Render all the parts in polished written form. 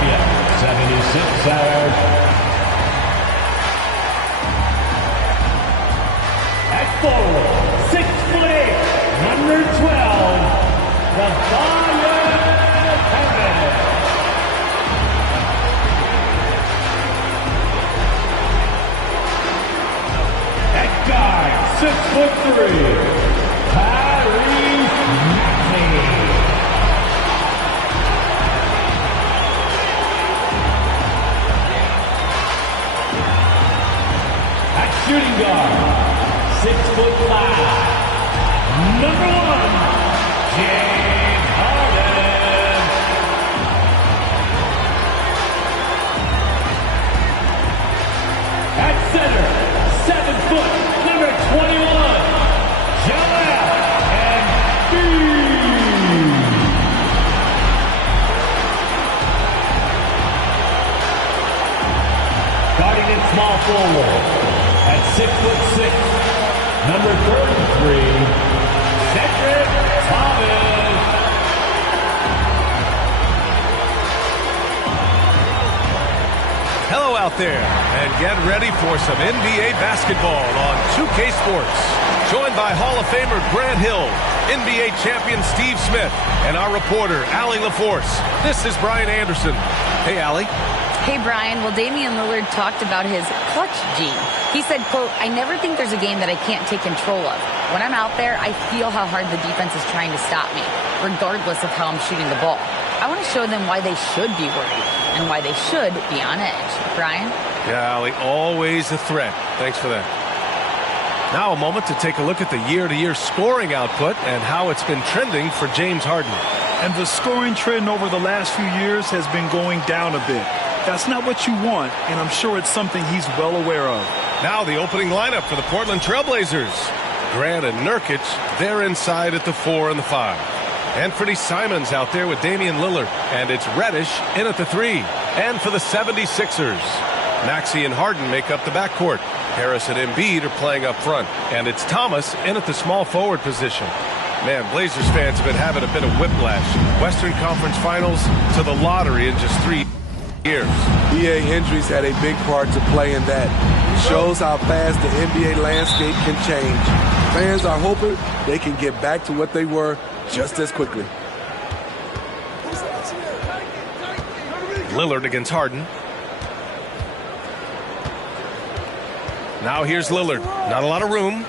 Philadelphia 76ers. At forward, 6'8", number 12, the At guard, 6'3", shooting guard, 6'5", number 1, James Harden. At center, 7 foot, number 21, Joel Embiid. Guarding in small forward. At 6'6", number 33, Cedric Thomas. Hello out there, and get ready for some NBA basketball on 2K Sports. Joined by Hall of Famer Grant Hill, NBA champion Steve Smith, and our reporter, Allie LaForce. This is Brian Anderson. Hey, Allie. Hey, Brian. Well, Damian Lillard talked about his clutch gene. He said, quote, "I never think there's a game that I can't take control of. When I'm out there, I feel how hard the defense is trying to stop me, regardless of how I'm shooting the ball. I want to show them why they should be worried and why they should be on edge." Brian? Yeah, Allie, always a threat. Thanks for that. Now a moment to take a look at the year-to-year scoring output and how it's been trending for James Harden. And the scoring trend over the last few years has been going down a bit. That's not what you want, and I'm sure it's something he's well aware of. Now the opening lineup for the Portland Trailblazers. Grant and Nurkic, they're inside at the 4 and the 5. Anthony Simons out there with Damian Lillard, and it's Reddish in at the 3. And for the 76ers, Maxey and Harden make up the backcourt. Harris and Embiid are playing up front, and it's Thomas in at the small forward position. Man, Blazers fans have been having a bit of whiplash. Western Conference Finals to the lottery in just 3 years. B.A. injuries had a big part to play in that. It shows how fast the NBA landscape can change. Fans are hoping they can get back to what they were just as quickly. Lillard against Harden. Now here's Lillard. Not a lot of room.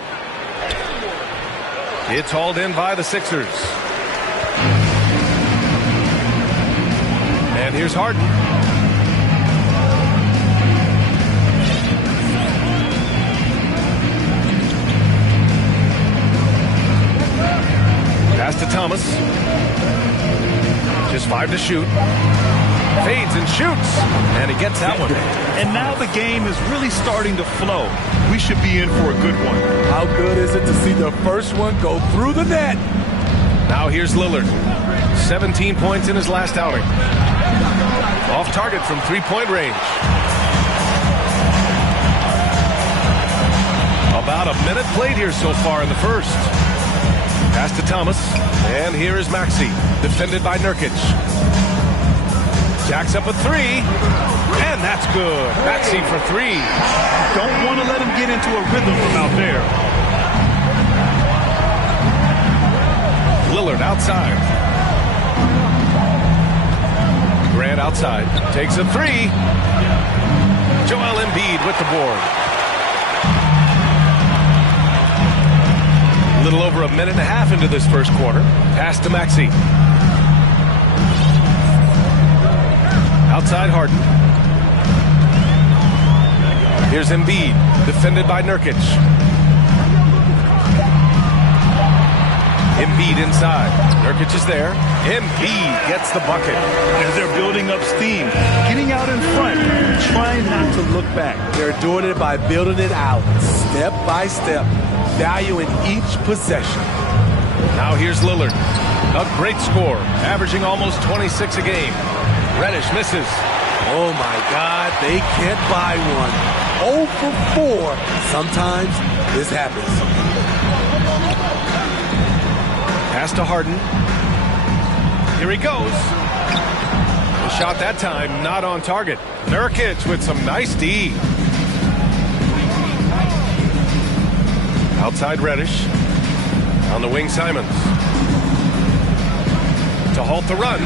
It's hauled in by the Sixers. And here's Harden. Pass to Thomas. Just 5 to shoot. Fades and shoots. And he gets that one. And now the game is really starting to flow. We should be in for a good one. How good is it to see the first one go through the net? Now here's Lillard. 17 points in his last outing. Off target from three-point range. About a minute played here so far in the first. Pass to Thomas. And here is Maxey. Defended by Nurkic. Jacks up a 3. And that's good. Maxey for 3. Don't want to let him get into a rhythm from out there. Lillard outside. Grant outside. Takes a 3. Joel Embiid with the board. A little over a minute and a half into this first quarter. Pass to Maxey. Outside Harden. Here's Embiid, defended by Nurkic. Embiid inside. Nurkic is there. Embiid gets the bucket. As they're building up steam, getting out in front, trying not to look back. They're doing it by building it out, step by step, valuing each possession. Now here's Lillard. A great score, averaging almost 26 a game. Reddish misses. Oh my God, they can't buy one. 0 for 4. Sometimes this happens. Pass to Harden. Here he goes. The shot that time, not on target. Nurkic with some nice D. Outside Reddish. On the wing, Simons. To halt the run.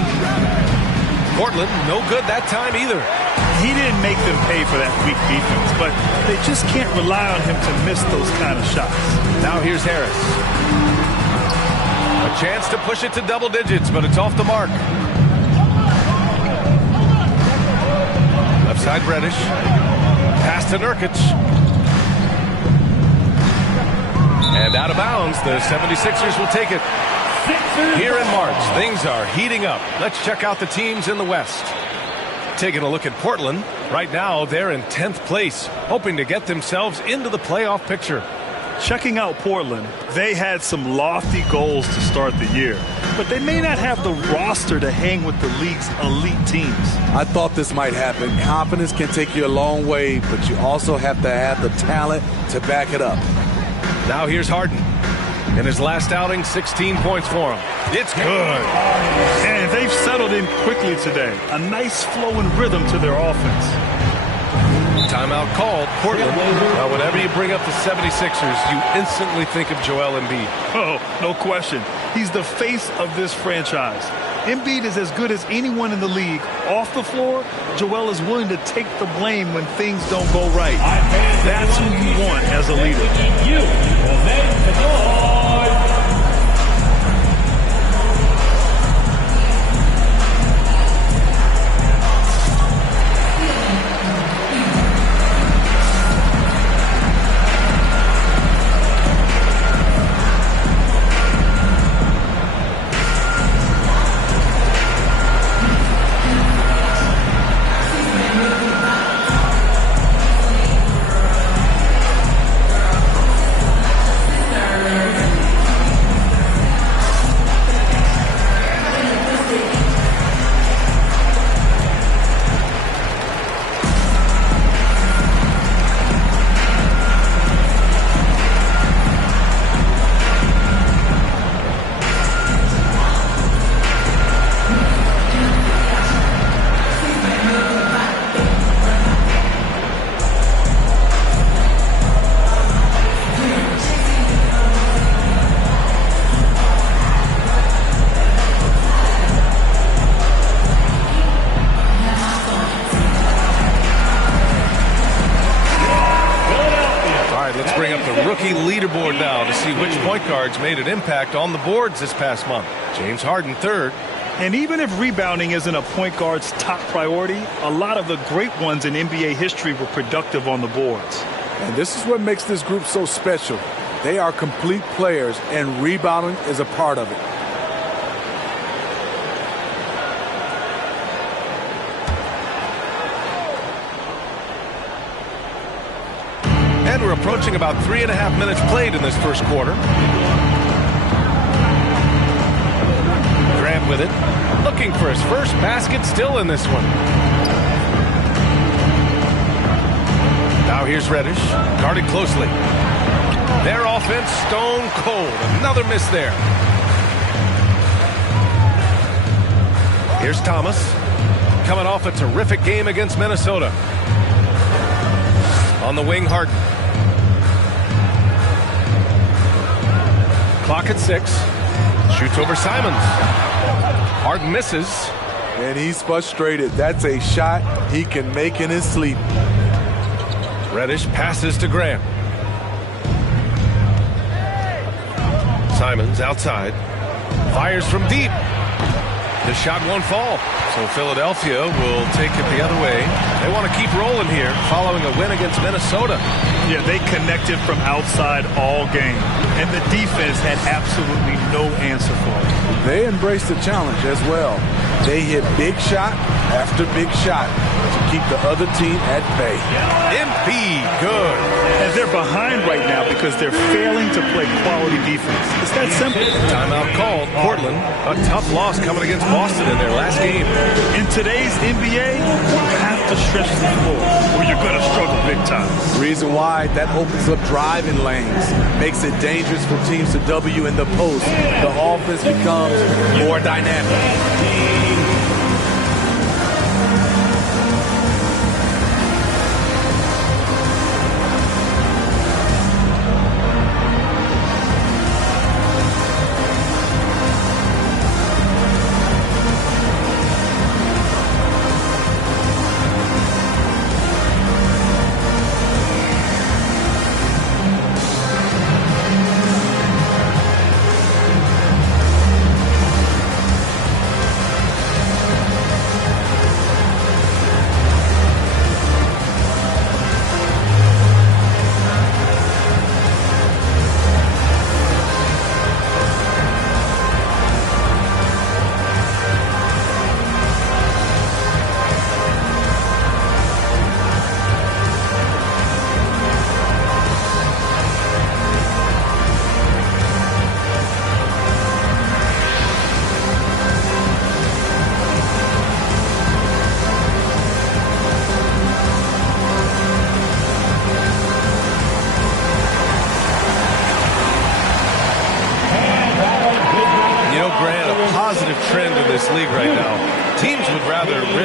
Portland, no good that time either. He didn't make them pay for that weak defense, but they just can't rely on him to miss those kind of shots. Now here's Harris. A chance to push it to double digits, but it's off the mark. Left side Reddish. Pass to Nurkic. And out of bounds, the 76ers will take it. Here in March, things are heating up. Let's check out the teams in the West. Taking a look at Portland. Right now, they're in 10th place, hoping to get themselves into the playoff picture. Checking out Portland, they had some lofty goals to start the year, but they may not have the roster to hang with the league's elite teams. I thought this might happen. Confidence can take you a long way, but you also have to have the talent to back it up. Now here's Harden. In his last outing, 16 points for him. It's good. And they've settled in quickly today. A nice flow and rhythm to their offense. Timeout called. Portland. Well, whenever you bring up the 76ers, you instantly think of Joel Embiid. Oh, no question. He's the face of this franchise. Embiid is as good as anyone in the league. Off the floor, Joel is willing to take the blame when things don't go right. That's who you want as a leader. You will make the noise. Leaderboard now to see which point guards made an impact on the boards this past month. James Harden third. And even if rebounding isn't a point guard's top priority, a lot of the great ones in NBA history were productive on the boards. And this is what makes this group so special. They are complete players, and rebounding is a part of it. And we're approaching about 3.5 minutes played in this first quarter. Grant with it. Looking for his first basket, still in this one. Now here's Reddish. Guarded closely. Their offense stone cold. Another miss there. Here's Thomas. Coming off a terrific game against Minnesota. On the wing, Harden. Clock at 6. Shoots over Simons. Harden misses. And he's frustrated. That's a shot he can make in his sleep. Reddish passes to Grant. Simons outside. Fires from deep. The shot won't fall. So Philadelphia will take it the other way. They want to keep rolling here following a win against Minnesota. Yeah, they connected from outside all game. And the defense had absolutely no answer for it. They embraced the challenge as well. They hit big shot after big shot to keep the other team at bay. Embiid, good. And they're behind right now because they're failing to play quality defense. It's that simple. Timeout called. Portland, a tough loss coming against Boston in their last game. In today's NBA, you have to stretch the floor or you're going to struggle big time. Reason why, that opens up driving lanes, makes it dangerous for teams to W in the post. The offense becomes more dynamic.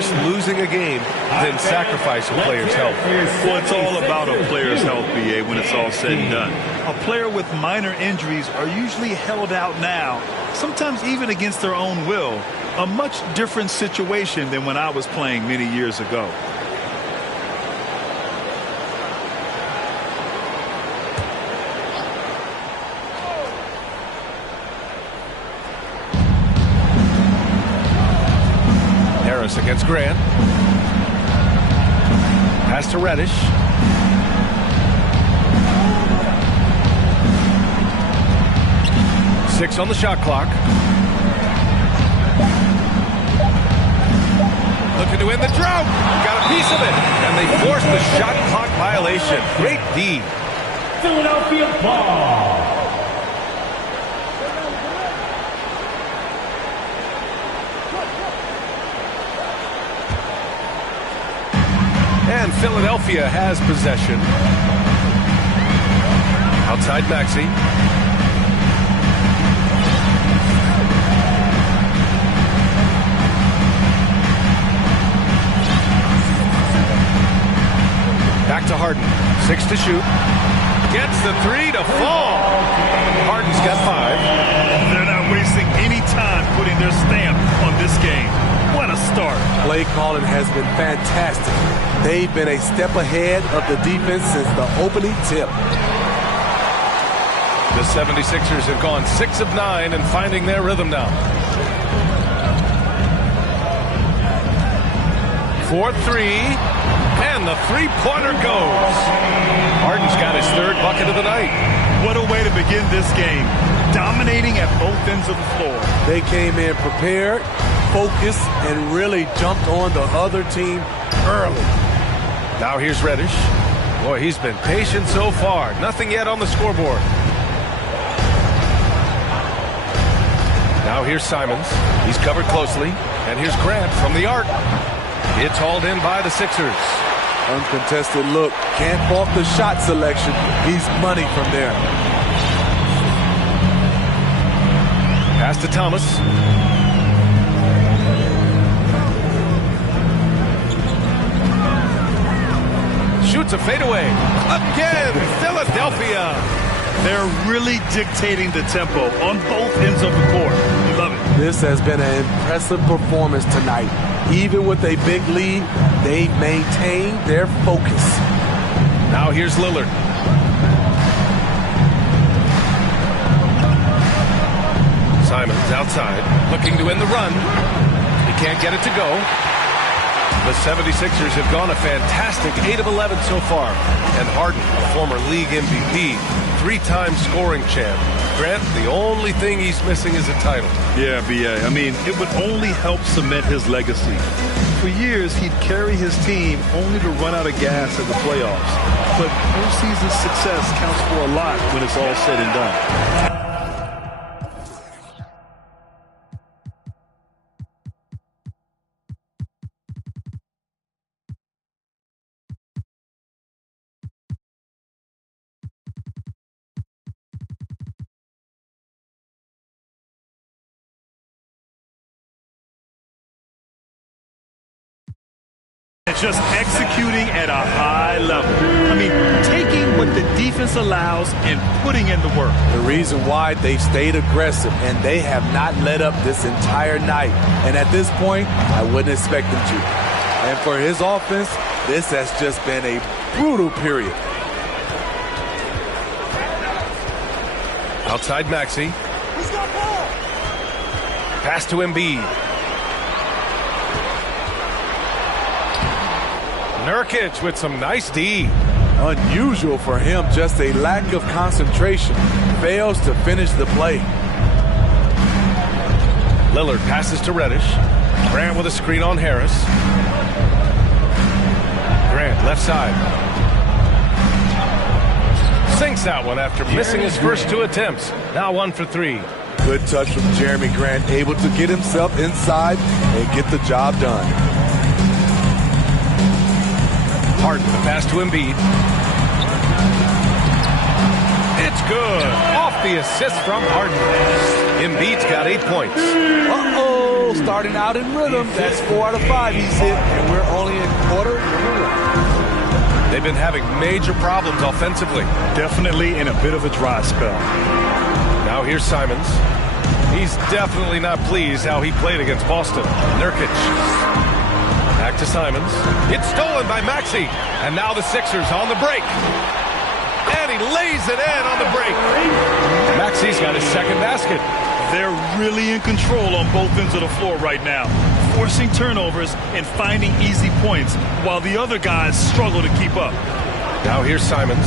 risk losing a game than sacrifice a player's health. Well, it's all about a player's health, BA, when it's all said and done. A player with minor injuries are usually held out now, sometimes even against their own will. A much different situation than when I was playing many years ago. Against Grant. Pass to Reddish. Six on the shot clock. Looking to win the drought. Got a piece of it. And they forced the shot clock violation. Great D. Philadelphia ball. And Philadelphia has possession. Outside Maxey. Back to Harden. 6 to shoot. Gets the 3 to fall. Harden's got 5. They're not wasting any time putting their stamp on this game. What a start. Play calling has been fantastic. They've been a step ahead of the defense since the opening tip. The 76ers have gone 6 of 9 and finding their rhythm now. 4-3, and the three-pointer goes. Harden's got his 3rd bucket of the night. What a way to begin this game. Dominating at both ends of the floor. They came in prepared, focused, and really jumped on the other team early. Now here's Reddish. Boy, he's been patient so far. Nothing yet on the scoreboard. Now here's Simons. He's covered closely. And here's Grant from the arc. It's hauled in by the Sixers. Uncontested look. Can't fault the shot selection. He's money from there. Pass to Thomas. Shoots a fadeaway. Again, Philadelphia. They're really dictating the tempo on both ends of the court. You love it. This has been an impressive performance tonight. Even with a big lead, they've maintained their focus. Now here's Lillard. Simons outside, looking to win the run. He can't get it to go. The 76ers have gone a fantastic 8 of 11 so far. And Harden, a former league MVP, 3-time scoring champ. Grant, the only thing he's missing is a title. Yeah, BA. I mean, it would only help cement his legacy. For years, he'd carry his team only to run out of gas in the playoffs. But postseason success counts for a lot when it's all said and done. Just executing at a high level. I mean, taking what the defense allows and putting in the work. The reason why they've stayed aggressive and they have not let up this entire night. And at this point, I wouldn't expect them to. And for his offense, this has just been a brutal period. Outside Maxey. Pass to Embiid. Nurkic with some nice D. Unusual for him, just a lack of concentration. Fails to finish the play. Lillard passes to Reddish. Grant with a screen on Harris. Grant left side. Sinks that one after missing his first 2 attempts. Now 1 for 3. Good touch from Jeremy Grant, able to get himself inside and get the job done. Harden, the pass to Embiid. It's good. Off the assist from Harden. Embiid's got 8 points. Uh-oh. go, starting out in rhythm. That's 4 out of 5 he's hit, and we're only in quarter number 1. They've been having major problems offensively. Definitely in a bit of a dry spell. Now here's Simons. He's definitely not pleased how he played against Boston. Nurkic. Back to Simons. It's stolen by Maxey. And now the Sixers on the break. And he lays it in on the break. Maxey's got his second basket. They're really in control on both ends of the floor right now, forcing turnovers and finding easy points while the other guys struggle to keep up. Now here's Simons.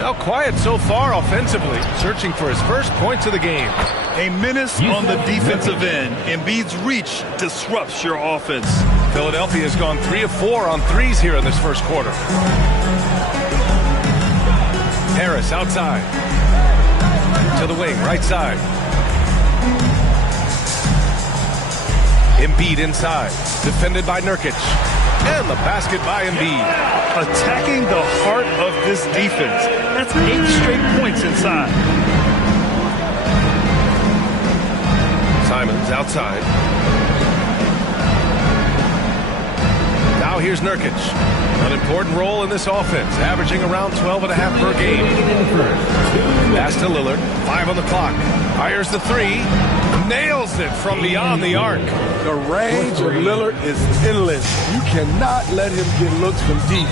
Now quiet so far offensively, searching for his first points of the game. A menace on the defensive end. Embiid's reach disrupts your offense. Philadelphia has gone 3 of 4 on threes here in this first quarter. Harris outside. To the wing, right side. Embiid inside. Defended by Nurkic. And the basket by Embiid. Attacking the heart of this defense. That's 8 straight points inside. Simons outside. Now here's Nurkic. An important role in this offense, averaging around 12.5 per game. Pass to Lillard. 5 on the clock. Fires the 3. Nails it from beyond the arc. The range of Lillard is endless. You cannot let him get looks from deep.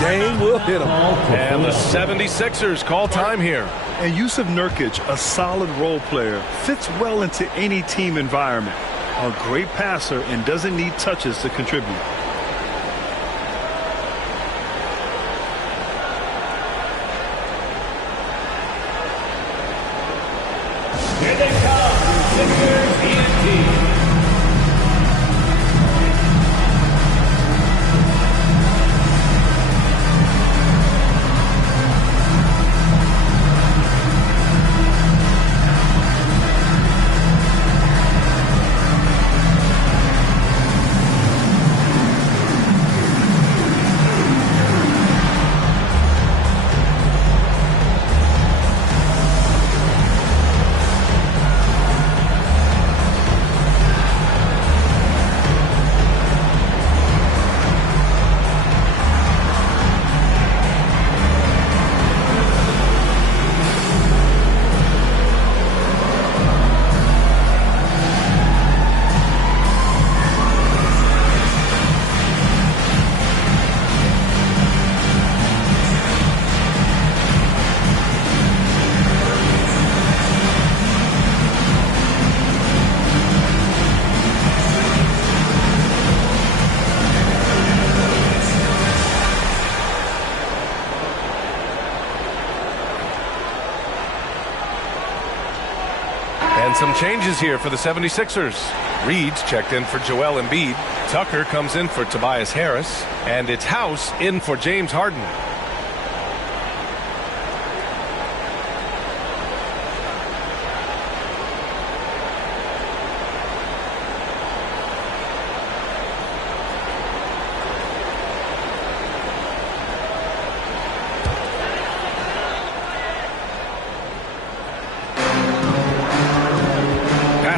Dame will hit him. And the 76ers call time here. And Yusuf Nurkic, a solid role player, fits well into any team environment. A great passer and doesn't need touches to contribute. Here they come, Sixers ENT. And some changes here for the 76ers. Reed's checked in for Joel Embiid. Tucker comes in for Tobias Harris. And it's House in for James Harden.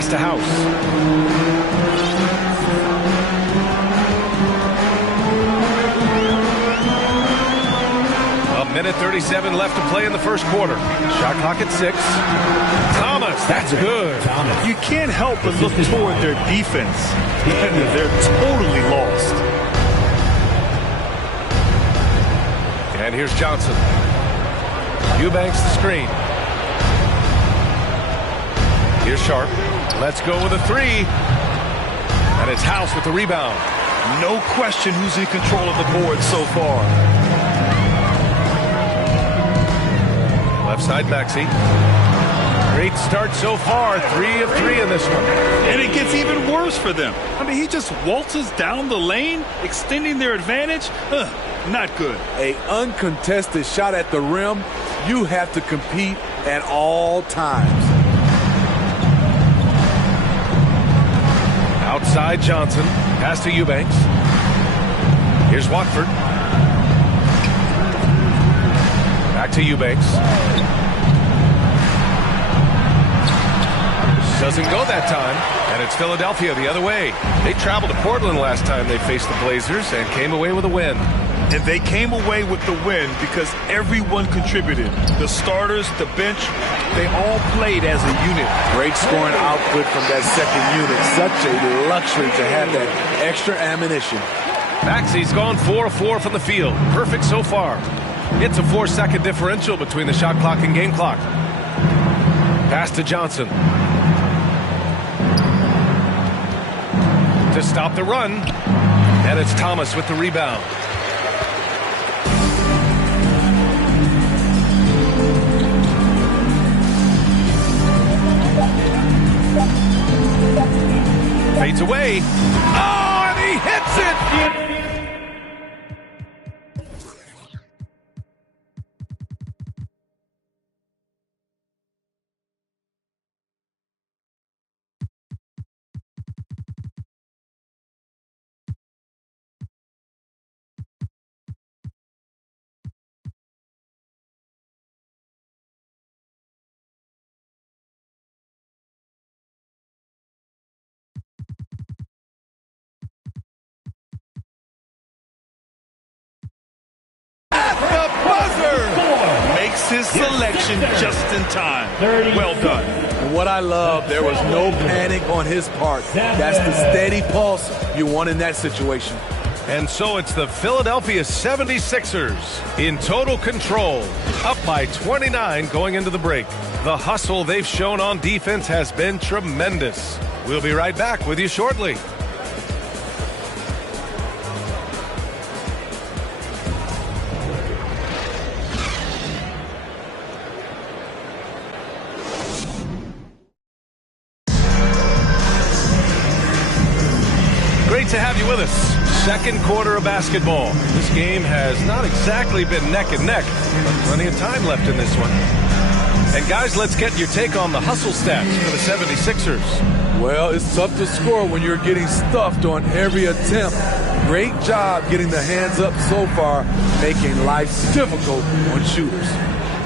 To House. A minute 37 left to play in the first quarter. Shot clock at 6. Thomas, that's good. You can't help but look toward their defense. They're totally lost. And here's Johnson. Eubanks the screen. Here's Sharp. Let's go with a 3. And it's House with the rebound. No question who's in control of the board so far. Left side Maxey. Great start so far. 3 of 3 in this one. And it gets even worse for them. I mean, he just waltzes down the lane, extending their advantage. Not good. An uncontested shot at the rim. You have to compete at all times. Outside Johnson. Pass to Eubanks. Here's Watford. Back to Eubanks. Doesn't go that time, and it's Philadelphia the other way. They traveled to Portland last time they faced the Blazers and came away with a win. And they came away with the win because everyone contributed. The starters, the bench, they all played as a unit. Great scoring output from that second unit. Such a luxury to have that extra ammunition. Maxey's gone 4 of 4 from the field. Perfect so far. It's a 4-second differential between the shot clock and game clock. Pass to Johnson. To stop the run. And it's Thomas with the rebound. Fades away. Oh, and he hits it! Makes his selection just in time. Well done. And what I love, there was no panic on his part. That's the steady pulse you want in that situation. And so it's the Philadelphia 76ers in total control, up by 29 going into the break. The hustle they've shown on defense has been tremendous. We'll be right back with you shortly. Great to have you with us. Second quarter of basketball. This game has not exactly been neck and neck, but plenty of time left in this one. And guys, let's get your take on the hustle stats for the 76ers. Well, it's tough to score when you're getting stuffed on every attempt. Great job getting the hands up so far, making life difficult on shooters.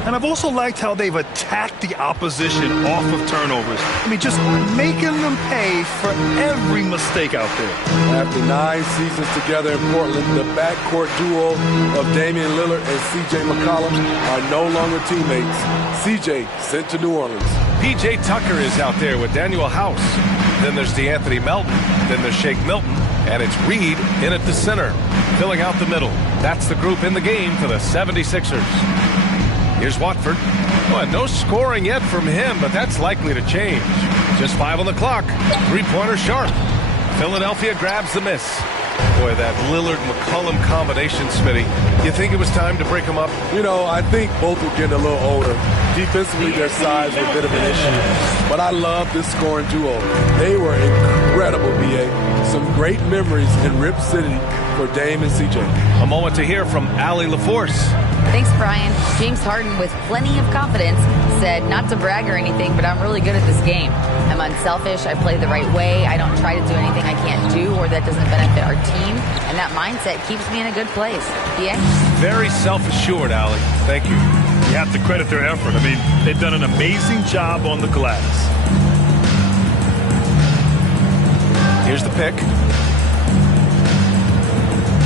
And I've also liked how they've attacked the opposition off of turnovers. I mean, just making them pay for every mistake out there. After 9 seasons together in Portland, the backcourt duo of Damian Lillard and C.J. McCollum are no longer teammates. C.J. sent to New Orleans. P.J. Tucker is out there with Daniel House. Then there's DeAnthony Melton. Then there's Shake Milton. And it's Reed in at the center, filling out the middle. That's the group in the game for the 76ers. Here's Watford. Oh, no scoring yet from him, but that's likely to change. Just 5 on the clock. Three-pointer sharp. Philadelphia grabs the miss. Boy, that Lillard-McCollum combination, Smitty. You think it was time to break them up? You know, I think both were getting a little older. Defensively, their size was a bit of an issue. But I love this scoring duo. They were incredible, BA. Some great memories in Rip City for Dame and CJ. A moment to hear from Allie LaForce. Thanks, Brian. James Harden, with plenty of confidence, said not to brag or anything, but I'm really good at this game. I'm unselfish. I play the right way. I don't try to do anything I can't do or that doesn't benefit our team. And that mindset keeps me in a good place. Yeah? Very self-assured, Allie. Thank you. You have to credit their effort. I mean, they've done an amazing job on the glass. Here's the pick.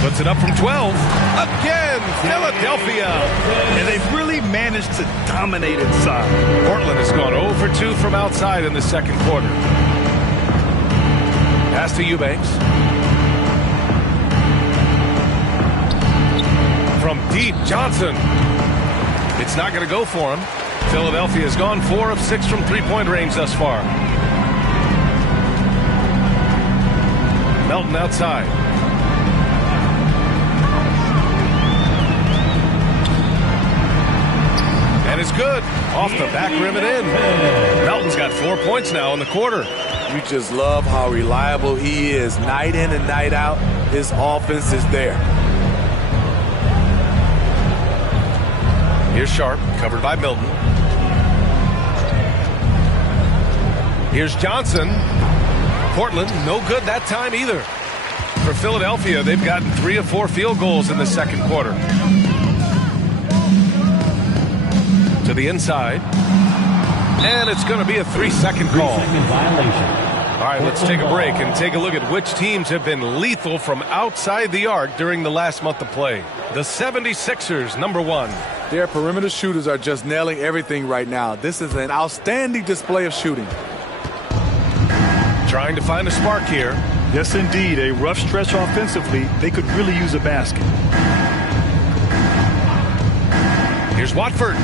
Puts it up from 12. Again, Philadelphia. And they've really managed to dominate inside. Portland has gone 0 for 2 from outside in the second quarter. Pass to Eubanks. From deep, Johnson. It's not going to go for him. Philadelphia has gone 4 of 6 from three-point range thus far. Melton outside. And it's good. Off the back rim and in. Melton's got 4 points now in the quarter. You just love how reliable he is. Night in and night out, his offense is there. Here's Sharp, covered by Milton. Here's Johnson. Portland, no good that time either. For Philadelphia, they've gotten 3 of 4 field goals in the second quarter. To the inside. And it's going to be a 3-second call. 3-second violation. All right, let's take a break and take a look at which teams have been lethal from outside the arc during the last month of play. The 76ers, number 1. Their perimeter shooters are just nailing everything right now. This is an outstanding display of shooting. Trying to find a spark here. Yes, indeed. A rough stretch offensively. They could really use a basket. Here's Watford.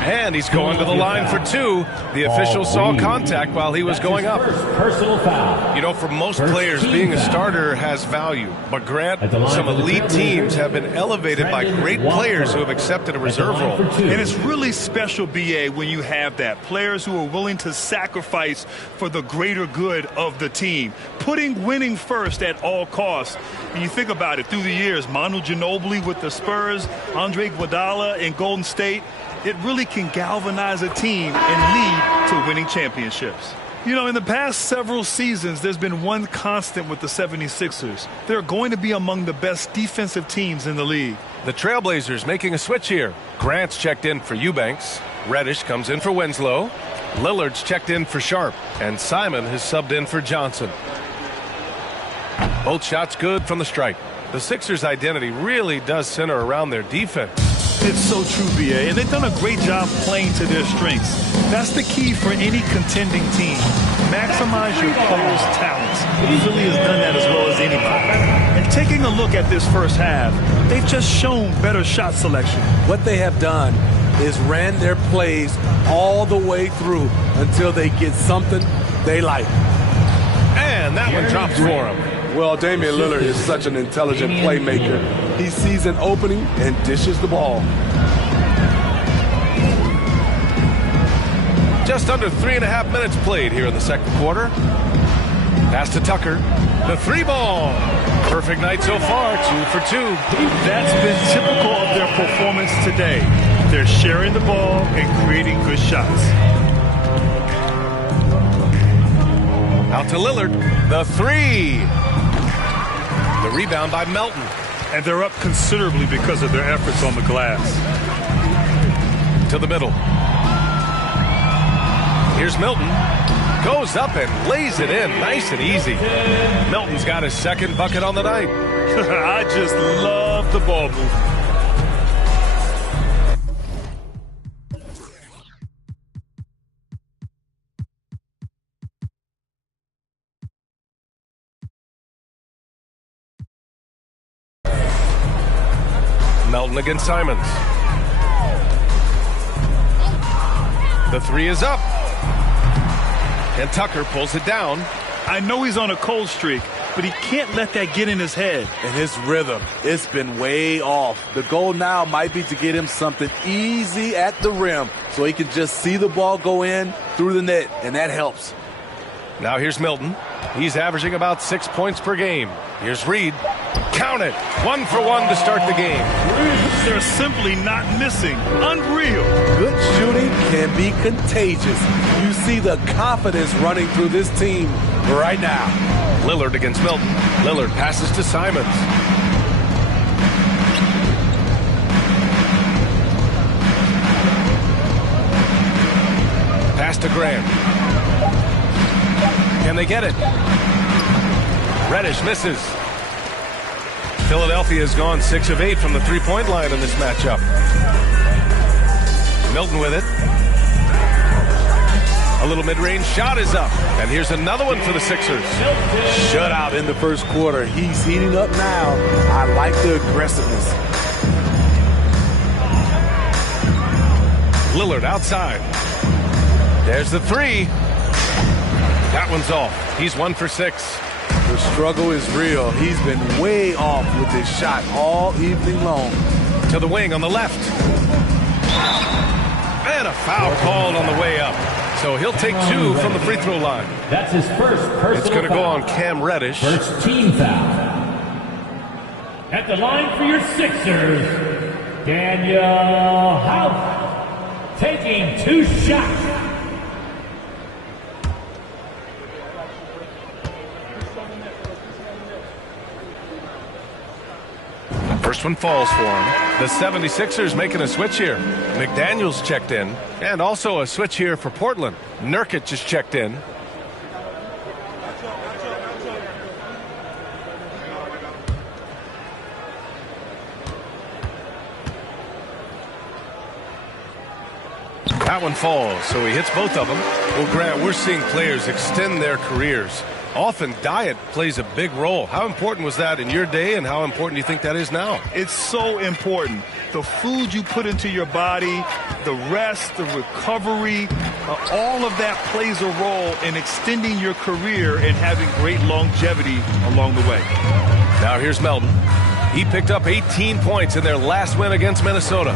And he's going to the line for 2. The official saw contact while he was going up. Personal foul. You know, for most players, being a starter has value. But Grant, some elite teams have been elevated by great players who have accepted a reserve role. And it's really special, BA, when you have that. Players who are willing to sacrifice for the greater good of the team. Putting winning first at all costs. And you think about it, through the years, Manu Ginobili with the Spurs, Andre Iguodala in Golden State, it really can galvanize a team and lead to winning championships. You know, in the past several seasons, there's been one constant with the 76ers. They're going to be among the best defensive teams in the league. The Trailblazers making a switch here. Grant's checked in for Eubanks. Reddish comes in for Winslow. Lillard's checked in for Sharp. And Simon has subbed in for Johnson. Both shots good from the stripe. The Sixers' identity really does center around their defense. It's so true, BA, and they've done a great job playing to their strengths. That's the key for any contending team. Maximize your players' talents. Philly has done that as well as anybody. And taking a look at this first half, they've just shown better shot selection. What they have done is ran their plays all the way through until they get something they like. And that one drops for him. Well, Damian Lillard is such an intelligent playmaker. He sees an opening and dishes the ball. Just under 3.5 minutes played here in the second quarter. Pass to Tucker. The 3-ball. Perfect night so far, 2 for 2. That's been typical of their performance today. They're sharing the ball and creating good shots. Out to Lillard. The 3. The rebound by Melton. And they're up considerably because of their efforts on the glass. To the middle. Here's Milton. Goes up and lays it in. Nice and easy. Milton's got his second bucket on the night. I just love the ball movement. Melton against Simons. The 3 is up. And Tucker pulls it down. I know he's on a cold streak, but he can't let that get in his head. And his rhythm, it's been way off. The goal now might be to get him something easy at the rim so he can just see the ball go in through the net, and that helps. Now here's Milton. He's averaging about 6 points per game. Here's Reed. Count it. 1 for 1 to start the game. They're simply not missing. Unreal. Good shooting can be contagious. You see the confidence running through this team right now. Lillard against Milton. Lillard passes to Simons. Pass to Graham. Can they get it? Reddish misses. Philadelphia has gone 6 of 8 from the three-point line in this matchup. Milton with it. A little mid-range shot is up. And here's another one for the Sixers. Shutout in the first quarter. He's heating up now. I like the aggressiveness. Lillard outside. There's the 3. That one's off. He's 1 for 6. The struggle is real. He's been way off with his shot all evening long. To the wing on the left. And a foul called on the way up. So he'll take 2 from the free throw line. That's his first personal It's going to go foul. on Cam Reddish. First team foul. At the line for your Sixers, Daniel House, taking 2 shots. First one falls for him. The 76ers making a switch here. McDaniels checked in. And also a switch here for Portland. Nurkic just checked in. That one falls, so he hits both of them. Well, Grant, we're seeing players extend their careers. Often diet plays a big role. How important was that in your day, and how important do you think that is now? It's so important. The food you put into your body, the rest, the recovery, all of that plays a role in extending your career and having great longevity along the way. Now here's Melton. He picked up 18 points in their last win against Minnesota.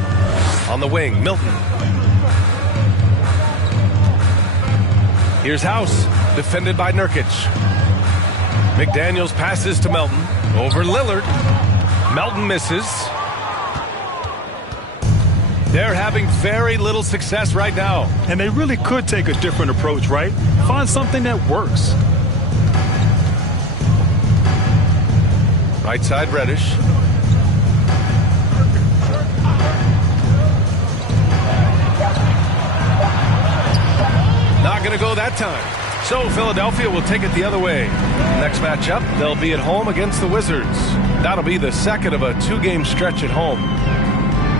On the wing, Milton. Here's House, defended by Nurkic. McDaniels passes to Melton. Over Lillard. Melton misses. They're having very little success right now. And they really could take a different approach, right? Find something that works. Right side, Reddish. Not going to go that time. So Philadelphia will take it the other way. Next matchup, they'll be at home against the Wizards. That'll be the second of a two-game stretch at home.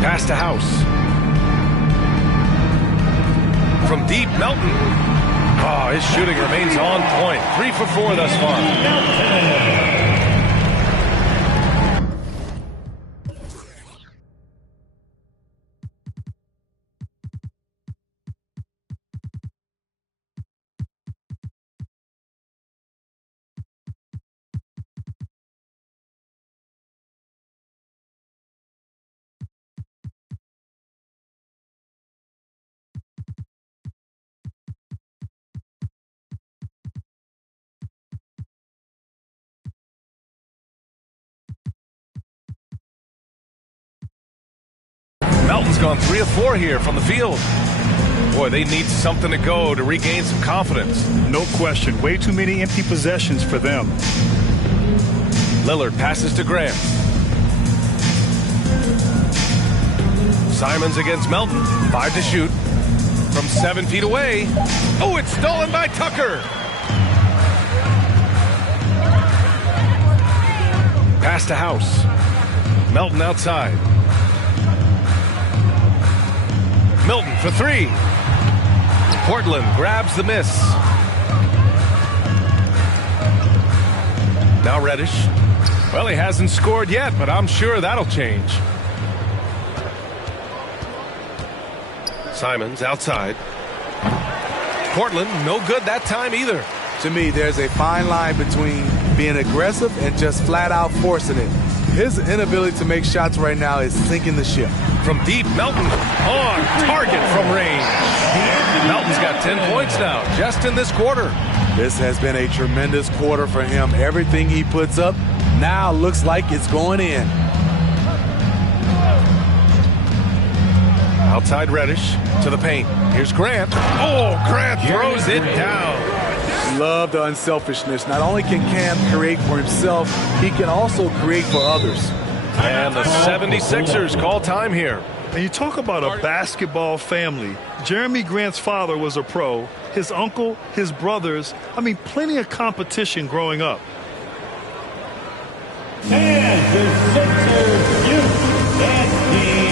Pass to House. From deep, Melton. Oh, his shooting remains on point. 3 for 4 thus far. Melton's gone 3 of 4 here from the field. Boy, they need something to go to regain some confidence. No question. Way too many empty possessions for them. Lillard passes to Grant. Simons against Melton. 5 to shoot. From 7 feet away. Oh, it's stolen by Tucker. Pass to House. Melton outside. Milton for 3. Portland grabs the miss. Now Reddish. Well, he hasn't scored yet, but I'm sure that'll change. Simons outside. Portland, no good that time either. To me, there's a fine line between being aggressive and just flat out forcing it. His inability to make shots right now is sinking the ship. From deep, Melton on target from range. Melton's got 10 points now, just in this quarter. This has been a tremendous quarter for him. Everything he puts up now looks like it's going in. Outside Reddish to the paint. Here's Grant. Oh, Grant throws it down. Love the unselfishness. Not only can Cam create for himself, he can also create for others. And the 76ers call time here. And you talk about a basketball family. Jeremy Grant's father was a pro. His uncle, his brothers. I mean, plenty of competition growing up. And the Sixers youth and team.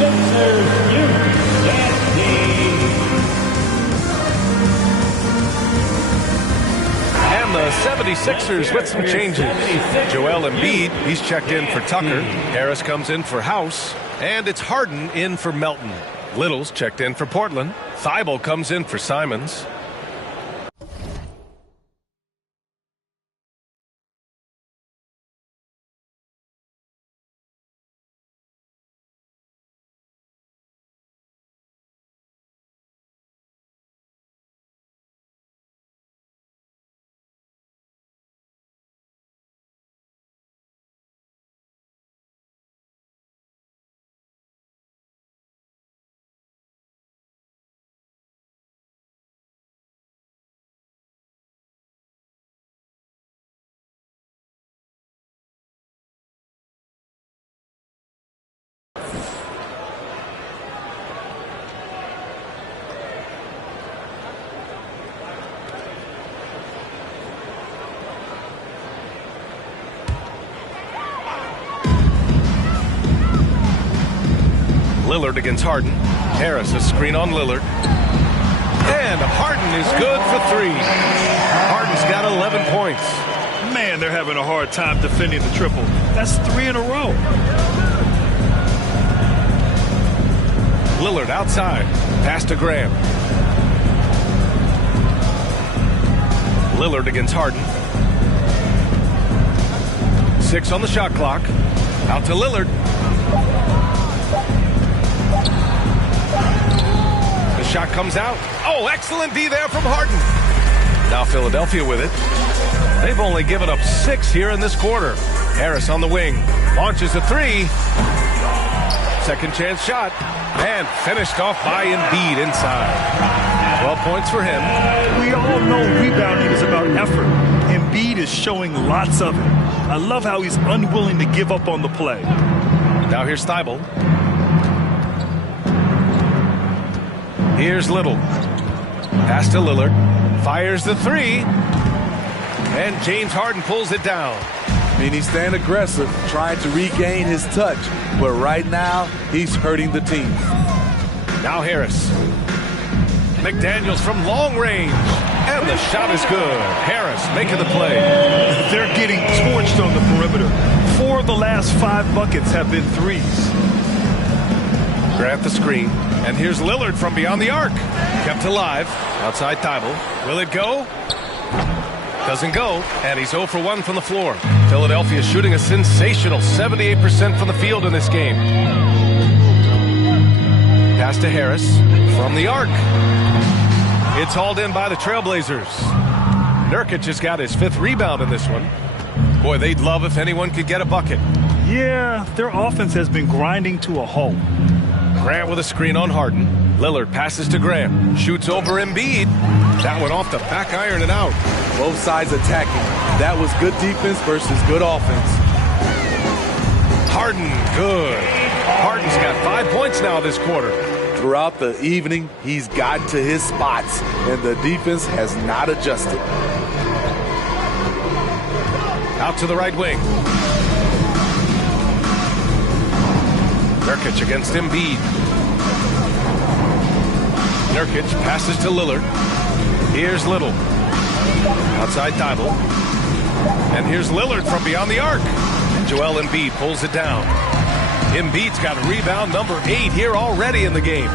Sixers, you and the And the 76ers with some changes. Joel Embiid, he's checked in for Tucker. Harris comes in for House. And it's Harden in for Melton. Little's checked in for Portland. Thibault comes in for Simons. Lillard against Harden. Harris a screen on Lillard. And Harden is good for three. Harden's got 11 points. Man, they're having a hard time defending the triple. That's 3 in a row. Lillard outside. Pass to Graham. Lillard against Harden. 6 on the shot clock. Out to Lillard. The shot comes out. Oh, excellent D there from Harden. Now Philadelphia with it. They've only given up 6 here in this quarter. Harris on the wing. Launches a 3. Second chance shot. And finished off by Embiid inside. 12 points for him. We all know rebounding is about effort. Embiid is showing lots of it. I love how he's unwilling to give up on the play. Now here's Thibault. Here's Little. Pass to Lillard. Fires the 3. And James Harden pulls it down. I mean, he's staying aggressive, trying to regain his touch. But right now, he's hurting the team. Now Harris. McDaniels from long range. And the shot is good. Harris making the play. They're getting torched on the perimeter. 4 of the last 5 buckets have been threes. Grant the screen. And here's Lillard from beyond the arc. Kept alive. Outside Thibault. Will it go? Doesn't go. And he's 0 for 1 from the floor. Philadelphia shooting a sensational 78% from the field in this game. Pass to Harris from the arc. It's hauled in by the Trailblazers. Nurkic has got his 5th rebound in this one. Boy, they'd love if anyone could get a bucket. Yeah, their offense has been grinding to a halt. Grant with a screen on Harden. Lillard passes to Graham. Shoots over Embiid. That one off the back iron and out. Both sides attacking. That was good defense versus good offense. Harden, good. Harden's got 5 points now this quarter. Throughout the evening, he's gotten to his spots, and the defense has not adjusted. Out to the right wing. Nurkic against Embiid. Nurkic passes to Lillard. Here's Little. Outside Thibault. And here's Lillard from beyond the arc. Joel Embiid pulls it down. Embiid's got rebound number 8 here already in the game.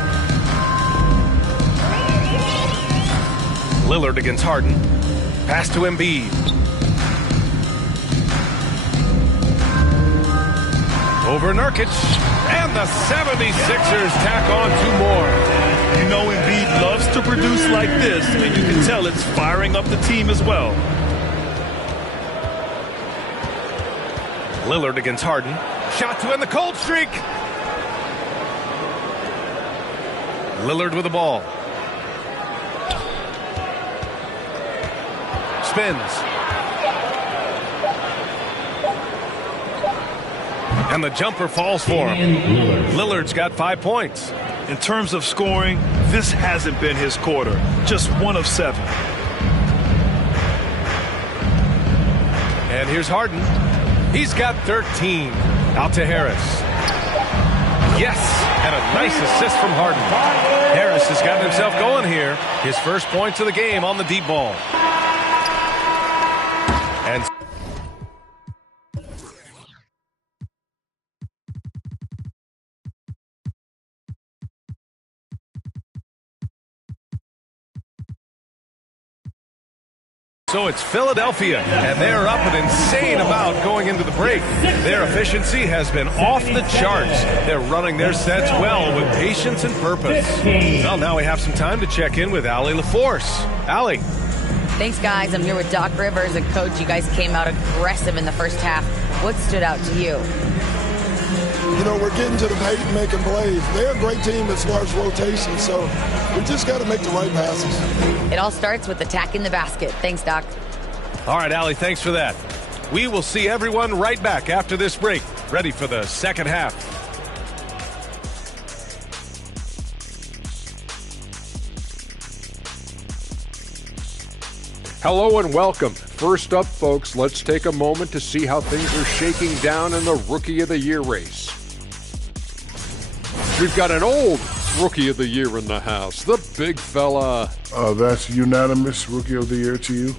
Lillard against Harden. Pass to Embiid. Over Nurkic. And the 76ers tack on 2 more. You know Embiid loves to produce like this, and you can tell it's firing up the team as well. Lillard against Harden. Shot to end the cold streak. Lillard with the ball. Spins. And the jumper falls for him. Lillard's got 5 points. In terms of scoring, this hasn't been his quarter. Just 1 of 7. And here's Harden. He's got 13. Out to Harris. Yes, And a nice assist from Harden. Harris has gotten himself going here. His first points of the game on the deep ball. And so it's Philadelphia, and they're up an insane amount going into the break. Their efficiency has been off the charts. They're running their sets well with patience and purpose. Well, now we have some time to check in with Allie LaForce. Allie. Thanks, guys. I'm here with Doc Rivers. And, Coach, you guys came out aggressive in the first half. What stood out to you? You know, we're getting to the paint and making plays. They're a great team as far as rotation, so we just got to make the right passes. It all starts with attacking the basket. Thanks, Doc. All right, Allie, thanks for that. We will see everyone right back after this break, ready for the second half. Hello and welcome. First up, folks, let's take a moment to see how things are shaking down in the Rookie of the Year race. We've got an old Rookie of the Year in the house, the big fella. That's unanimous Rookie of the Year to you?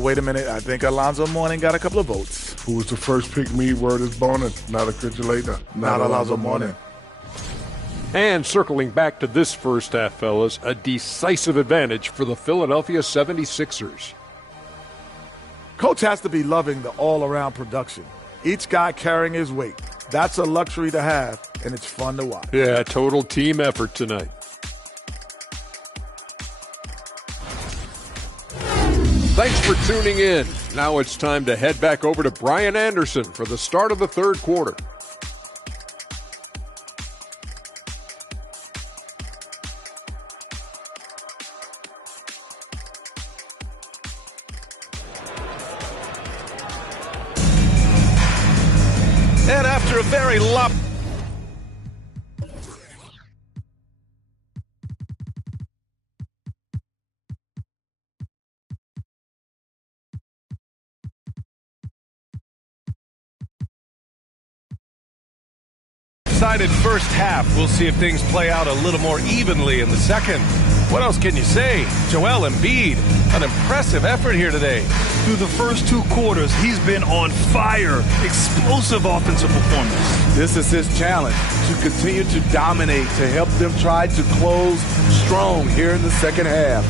Wait a minute. I think Alonzo Mourning got a couple of votes. Who was the first pick me word is born, not a criculator. Not Alonzo Mourning. And circling back to this first half, fellas, a decisive advantage for the Philadelphia 76ers. Coach has to be loving the all-around production. Each guy carrying his weight. That's a luxury to have, and it's fun to watch. Yeah, total team effort tonight. Thanks for tuning in. Now it's time to head back over to Brian Anderson for the start of the third quarter. And after a very lopsided first half, we'll see if things play out a little more evenly in the second. What else can you say? Joel Embiid, an impressive effort here today. Through the first two quarters, he's been on fire. Explosive offensive performance. This is his challenge, to continue to dominate, to help them try to close strong here in the second half.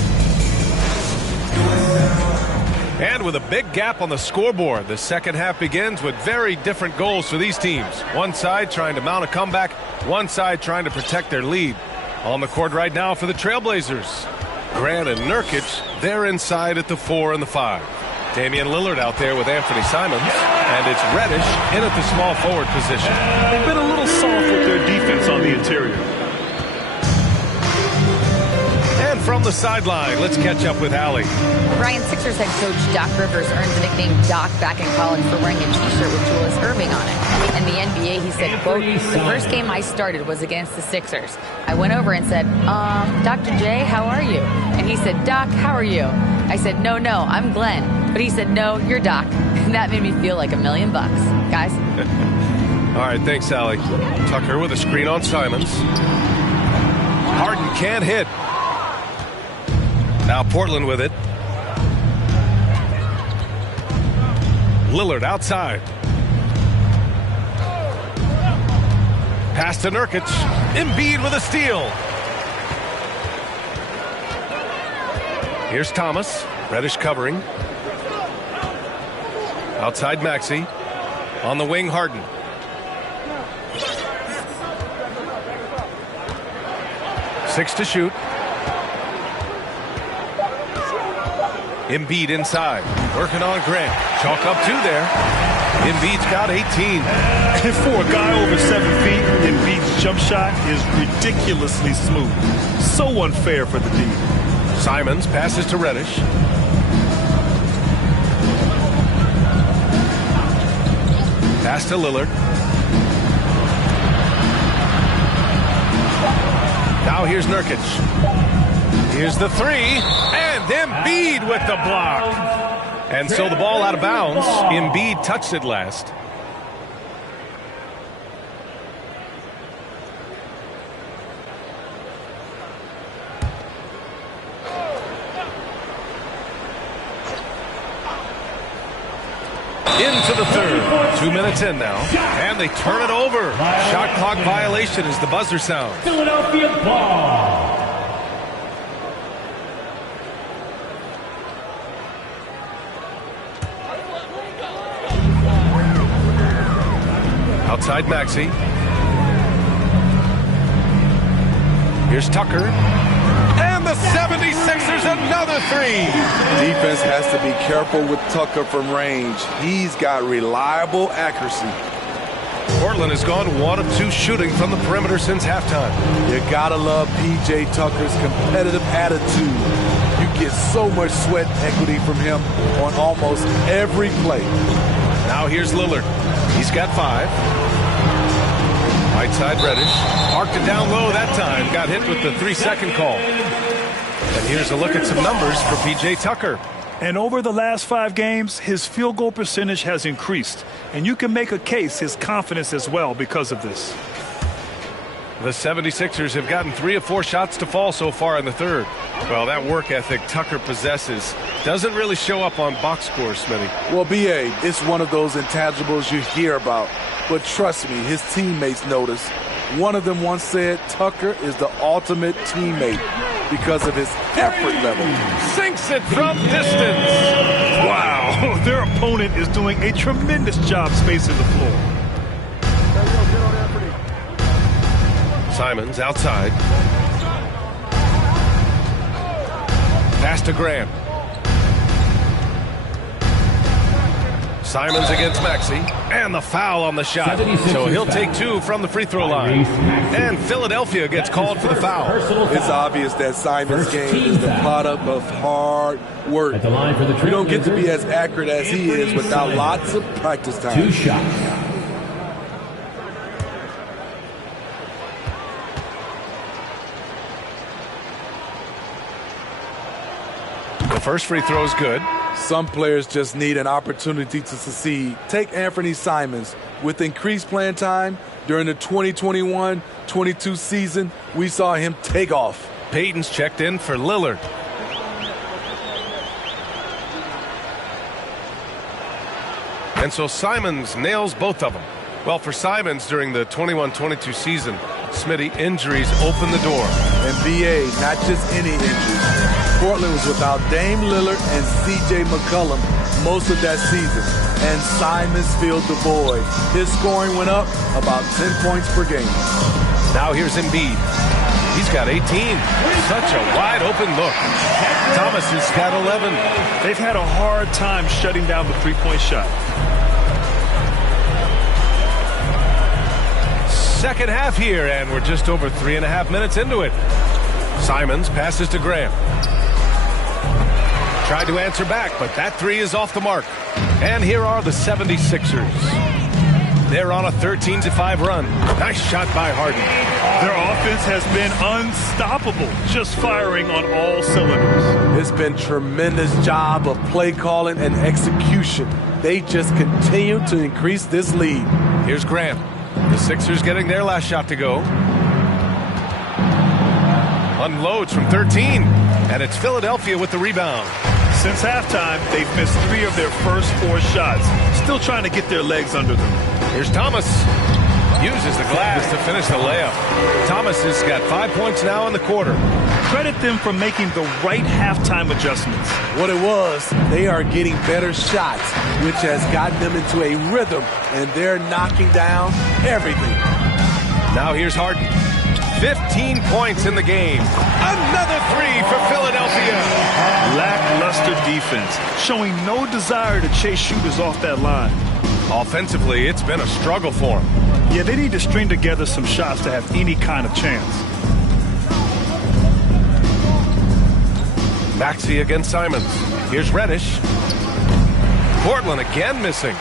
And with a big gap on the scoreboard, the second half begins with very different goals for these teams. One side trying to mount a comeback, one side trying to protect their lead. On the court right now for the Trailblazers, Grant and Nurkic, they're inside at the 4 and the 5. Damian Lillard out there with Anthony Simons, and it's Reddish in at the small forward position. They've been a little soft with their defense on the interior. And from the sideline, let's catch up with Allie. Brian, Sixers head coach Doc Rivers earned the nickname Doc back in college for wearing a T-shirt with Julius Erving on it. In the NBA, he said, quote, "The first game I started was against the Sixers. I went over and said, Dr. J, how are you?" And he said, "Doc, how are you?" I said, No, I'm Glenn." But he said, "No, you're Doc." And that made me feel like $1 million. Guys? All right, thanks, Allie. Tucker with a screen on Simons. Harden can't hit. Now Portland with it. Lillard outside. Pass to Nurkic. Embiid with a steal. Here's Thomas. Reddish covering. Outside Maxey. On the wing, Harden. Six to shoot. Embiid inside. Working on Grant. Chalk up 2 there. Embiid's got 18. And for a guy over 7 feet, Embiid's jump shot is ridiculously smooth. So unfair for the D. Simons passes to Reddish. Pass to Lillard. Now here's Nurkic. Here's the 3. And Embiid with the block. And so the ball out of bounds. Embiid touched it last. Into the third. 2 minutes in now. And they turn it over. Shot clock violation as the buzzer sounds. Philadelphia ball. Outside Maxey. Here's Tucker. And the 76ers another three. Defense has to be careful with Tucker from range. He's got reliable accuracy. Portland has gone 1 of 2 shooting from the perimeter since halftime. You gotta love P.J. Tucker's competitive attitude. You get so much sweat equity from him on almost every play. Now here's Lillard. He's got 5. Right side Reddish. Marked it down low that time. Got hit with the 3-second call. And here's a look at some numbers for P.J. Tucker. And over the last 5 games, his field goal percentage has increased. And you can make a case his confidence as well because of this. The 76ers have gotten 3 of 4 shots to fall so far in the third. Well, that work ethic Tucker possesses doesn't really show up on box scores, Smitty. Well, B.A., it's one of those intangibles you hear about. But trust me, his teammates notice. One of them once said Tucker is the ultimate teammate because of his effort level. Sinks it from distance. Wow, their opponent is doing a tremendous job spacing the floor. Simons outside. Pass to Graham. Simons against Maxey. And the foul on the shot. So he'll take 2 from the free throw line. And Philadelphia gets called for the foul. It's obvious that Simons' game is the product of hard work. You don't get to be as accurate as he is without lots of practice time. 2 shots. The first free throw is good. Some players just need an opportunity to succeed. Take Anthony Simons. With increased playing time during the 2021-22 season, we saw him take off. Payton's checked in for Lillard. And so Simons nails both of them. Well, for Simons during the 21-22 season, Smitty, injuries opened the door. And B.A., not just any injuries. Portland was without Dame Lillard and C.J. McCollum most of that season, and Simons filled the void. His scoring went up about 10 points per game. Now here's Embiid. He's got 18. Such a wide open look. Thomas has got 11. They've had a hard time shutting down the three-point shot. Second half here, and we're just over 3.5 minutes into it. Simons passes to Graham. Tried to answer back, but that 3 is off the mark. And here are the 76ers. They're on a 13-5 run. Nice shot by Harden. Their offense has been unstoppable, just firing on all cylinders. It's been tremendous job of play calling and execution. They just continue to increase this lead. Here's Graham. The Sixers getting their last shot to go. Unloads from 13, and it's Philadelphia with the rebound. Since halftime, they've missed 3 of their first 4 shots. Still trying to get their legs under them. Here's Thomas. Uses the glass to finish the layup. Thomas has got 5 points now in the quarter. Credit them for making the right halftime adjustments. What it was, they are getting better shots, which has gotten them into a rhythm, and they're knocking down everything. Now here's Harden. 15 points in the game. Another 3 for Philadelphia. Lackluster defense, showing no desire to chase shooters off that line. Offensively, it's been a struggle for them. Yeah, they need to string together some shots to have any kind of chance. Maxey against Simons. Here's Reddish. Portland again missing.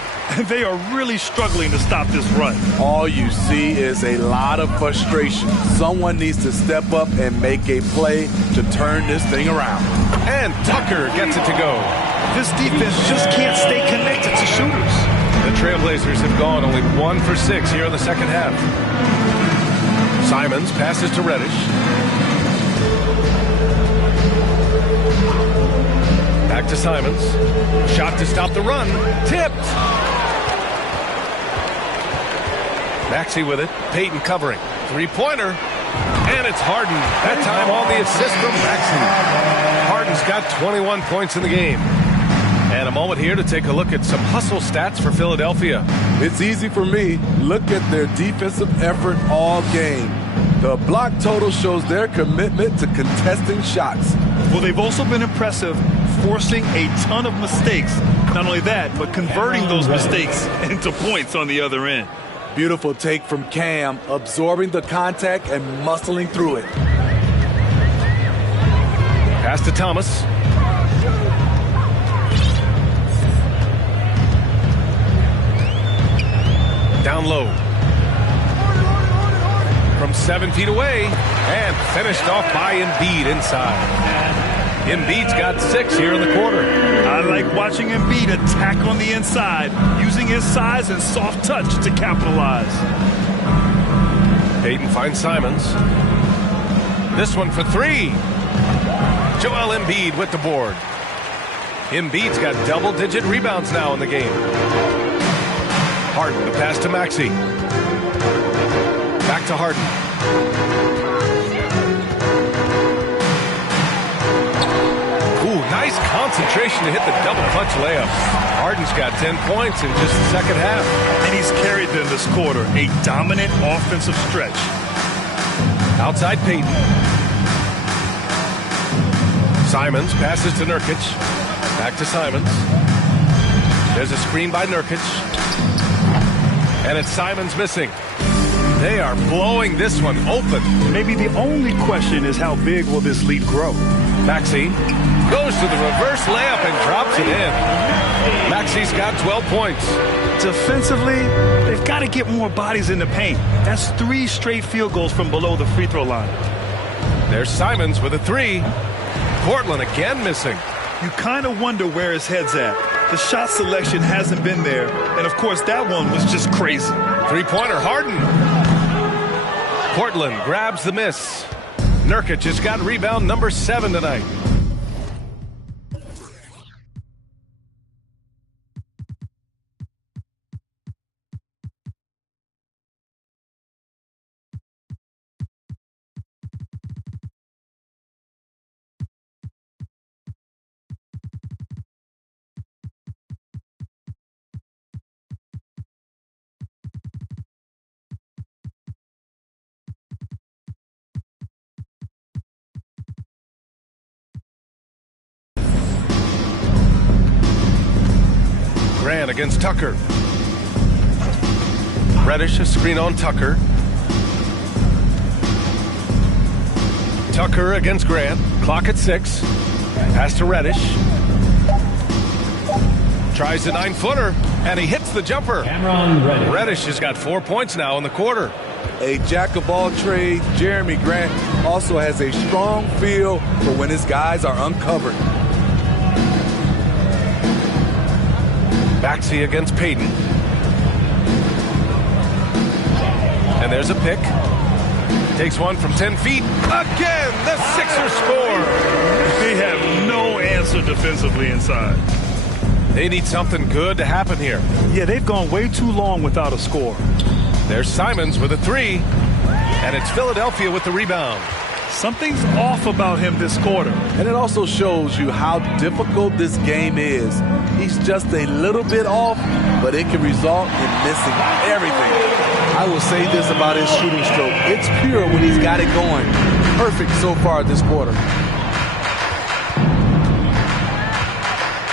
They are really struggling to stop this run. All you see is a lot of frustration. Someone needs to step up and make a play to turn this thing around. And Tucker gets it to go. This defense just can't stay connected to shooters. The Trailblazers have gone only 1 for 6 here in the second half. Simons passes to Reddish. Back to Simons. Shot to stop the run. Tipped. Maxey with it. Payton covering. Three-pointer. And it's Harden. That time on the assist from Maxey. Harden's got 21 points in the game. And a moment here to take a look at some hustle stats for Philadelphia. It's easy for me. Look at their defensive effort all game. The block total shows their commitment to contesting shots. Well, they've also been impressive, forcing a ton of mistakes. Not only that, but converting those mistakes into points on the other end. Beautiful take from Cam, absorbing the contact and muscling through it. Pass to Thomas. Down low. From 7 feet away. And finished off by Embiid inside. Embiid's got 6 here in the quarter. I like watching Embiid attack on the inside, using his size and soft touch to capitalize. Payton finds Simons. This one for 3. Joel Embiid with the board. Embiid's got double-digit rebounds now in the game. Harden, the pass to Maxey. Back to Harden. Ooh, nice concentration to hit the double clutch layup. Harden's got 10 points in just the second half. And he's carried them this quarter. A dominant offensive stretch. Outside Payton. Simons passes to Nurkic. Back to Simons. There's a screen by Nurkic. And it's Simons missing. They are blowing this one open. Maybe the only question is how big will this lead grow? Maxey goes to the reverse layup and drops it in. Maxey's got 12 points. Defensively, they've got to get more bodies in the paint. That's 3 straight field goals from below the free throw line. There's Simons with a 3. Portland again missing. You kind of wonder where his head's at. The shot selection hasn't been there. And, of course, that one was just crazy. Three-pointer, Harden. Portland grabs the miss. Nurkic has got rebound number 7 tonight. Grant against Tucker. Reddish, a screen on Tucker. Tucker against Grant. Clock at 6. Pass to Reddish. Tries the 9-footer, and he hits the jumper. Reddish has got 4 points now in the quarter. A jack-of-all-trades, Jeremy Grant also has a strong feel for when his guys are uncovered. Maxey against Payton. And there's a pick. Takes one from 10 feet. Again, the Sixers score. They have no answer defensively inside. They need something good to happen here. Yeah, they've gone way too long without a score. There's Simons with a 3. And it's Philadelphia with the rebound. Something's off about him this quarter. And it also shows you how difficult this game is. He's just a little bit off, but it can result in missing everything. I will say this about his shooting stroke. It's pure when he's got it going. Perfect so far this quarter.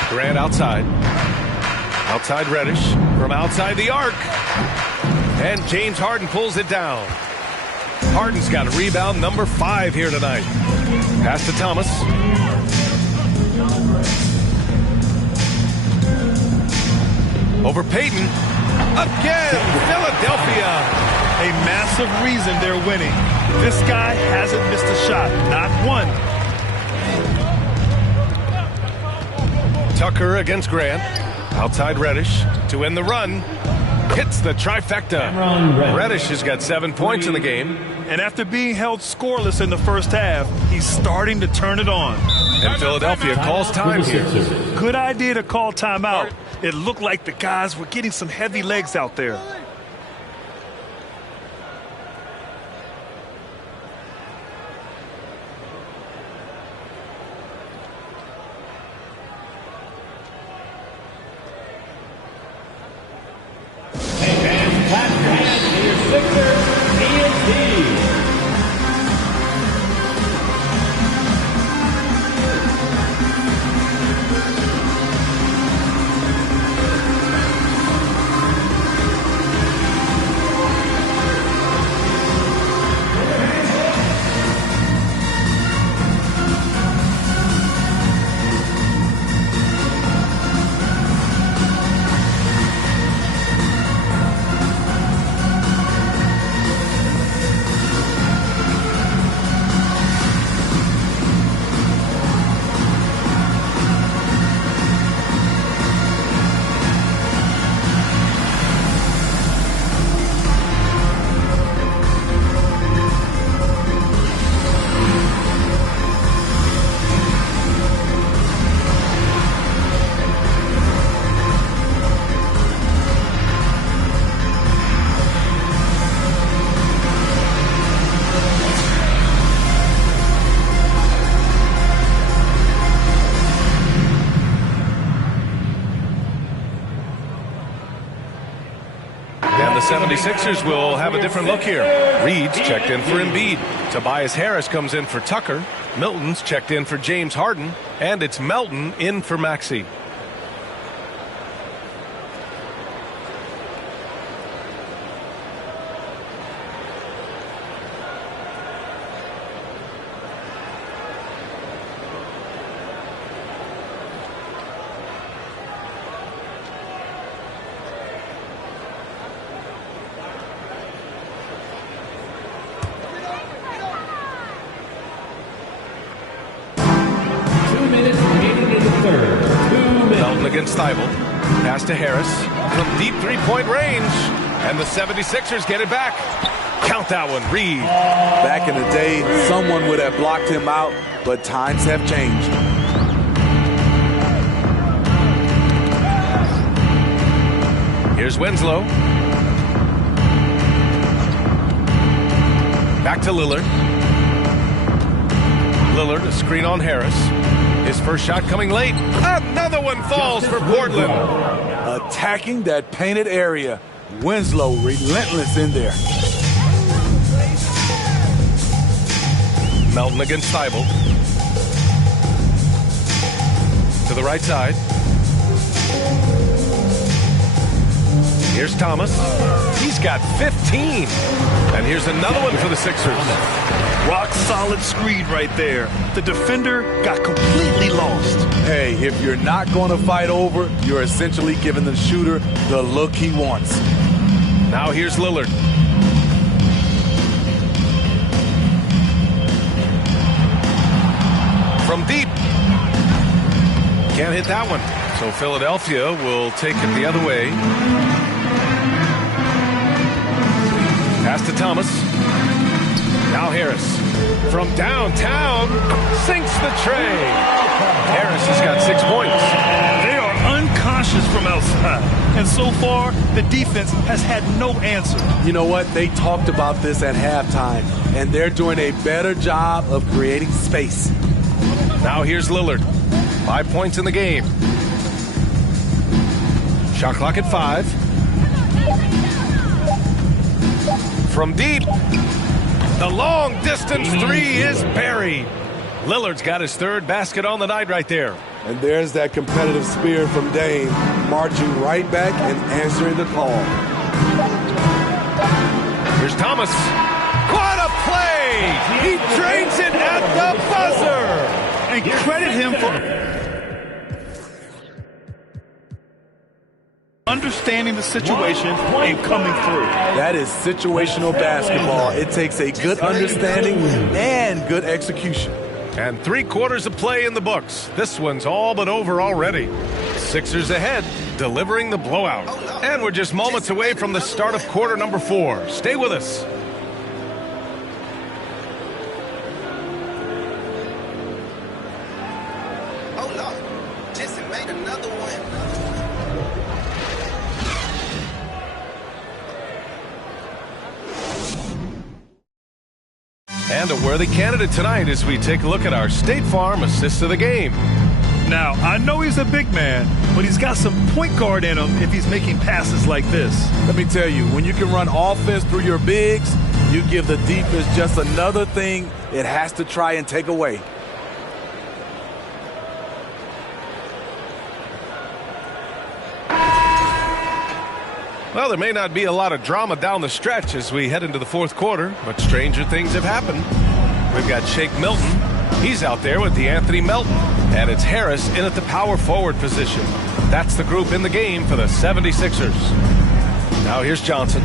Grant outside. Outside Reddish. From outside the arc. And James Harden pulls it down. Harden's got a rebound number 5 here tonight. Pass to Thomas. Over Payton. Again, Philadelphia. A massive reason they're winning. This guy hasn't missed a shot, not one. Tucker against Grant. Outside Reddish to end the run. Hits the trifecta. Reddish has got 7 points in the game. And after being held scoreless in the first half, he's starting to turn it on. And Philadelphia calls time here. Good idea to call timeout. It looked like the guys were getting some heavy legs out there. clap your hands to your Sixers, TNT. And the 76ers will have a different look here. Reed's checked in for Embiid. Tobias Harris comes in for Tucker. Milton's checked in for James Harden. And it's Melton in for Maxey. Melton against Thibault. Pass to Harris from deep three-point range. And the 76ers get it back. Count that one, Reed. Back in the day, someone would have blocked him out, but times have changed. Here's Winslow. Back to Lillard. Lillard, a screen on Harris. His first shot coming late. Another one falls for Portland. Attacking that painted area. Winslow relentless in there. Melton against Thibault. To the right side. Here's Thomas. He's got 15. And here's another one for the Sixers. Rock solid screen right there. The defender got completely lost. Hey, if you're not going to fight over, you're essentially giving the shooter the look he wants. Now here's Lillard. From deep. Can't hit that one. So Philadelphia will take it the other way. Pass to Thomas. Now Harris. From downtown, sinks the tray. Harris has got 6 points. They are unconscious from outside. And so far, the defense has had no answer. You know what? They talked about this at halftime, and they're doing a better job of creating space. Now here's Lillard. 5 points in the game. Shot clock at 5. From deep. The long distance three is buried. Lillard's got his third basket on the night right there. And there's that competitive spirit from Dame, marching right back and answering the call. Here's Thomas. What a play! He drains it at the buzzer! And credit him for understanding the situation and coming through. That is situational basketball. It takes a good understanding and good execution. And 3 quarters of play in the books. This one's all but over already. Sixers ahead, delivering the blowout. And we're just moments away from the start of quarter number 4. Stay with us. Oh, Lord. Jesse made another one. And a worthy candidate tonight as we take a look at our State Farm assist of the game. Now, I know he's a big man, but he's got some point guard in him if he's making passes like this. Let me tell you, when you can run offense through your bigs, you give the defense just another thing it has to try and take away. Well, there may not be a lot of drama down the stretch as we head into the fourth quarter, but stranger things have happened. We've got Shake Milton. He's out there with DeAnthony Melton, and it's Harris in at the power forward position. That's the group in the game for the 76ers. Now here's Johnson.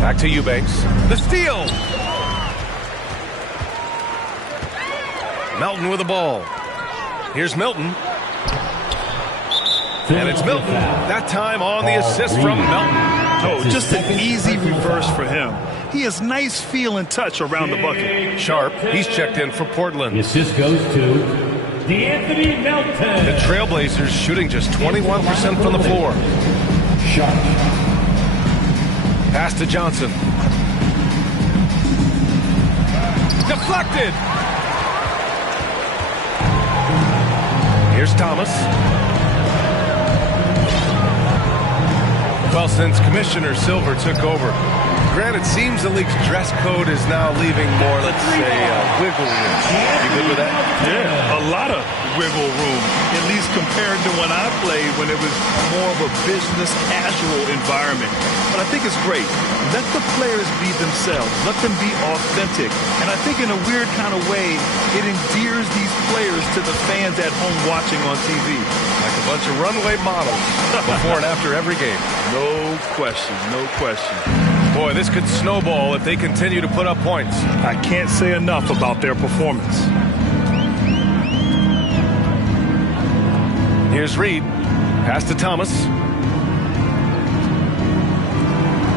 Back to Eubanks. The steal. Melton with the ball. Here's Milton. And it's Milton. That time on the assist from Melton. Oh, just an easy reverse for him. He has nice feel and touch around the bucket. Sharp, he's checked in for Portland. The assist goes to DeAnthony Melton. The Trailblazers shooting just 21% from the floor. Sharp. Pass to Johnson. Deflected. Here's Thomas. Well, since Commissioner Silver took over, granted, it seems the league's dress code is now leaving more, let's say, wiggle room. You good with that? Yeah, a lot of wiggle room, at least compared to when I played, when it was more of a business casual environment. But I think it's great. Let the players be themselves. Let them be authentic. And I think in a weird kind of way, it endears these players to the fans at home watching on TV. Like a bunch of runway models before and after every game. No question, no question. Boy, this could snowball if they continue to put up points. I can't say enough about their performance. Here's Reed. Pass to Thomas.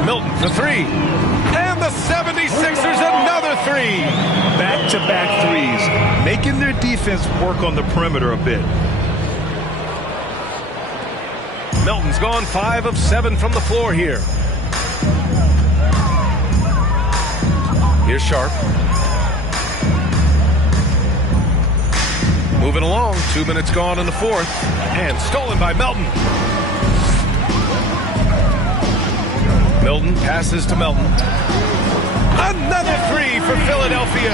Milton for three. And the 76ers another three. Back-to-back threes, making their defense work on the perimeter a bit. Milton's gone 5 of 7 from the floor here. Here's Sharp. Moving along, 2 minutes gone in the fourth. And stolen by Melton. Milton passes to Melton. Another three for Philadelphia.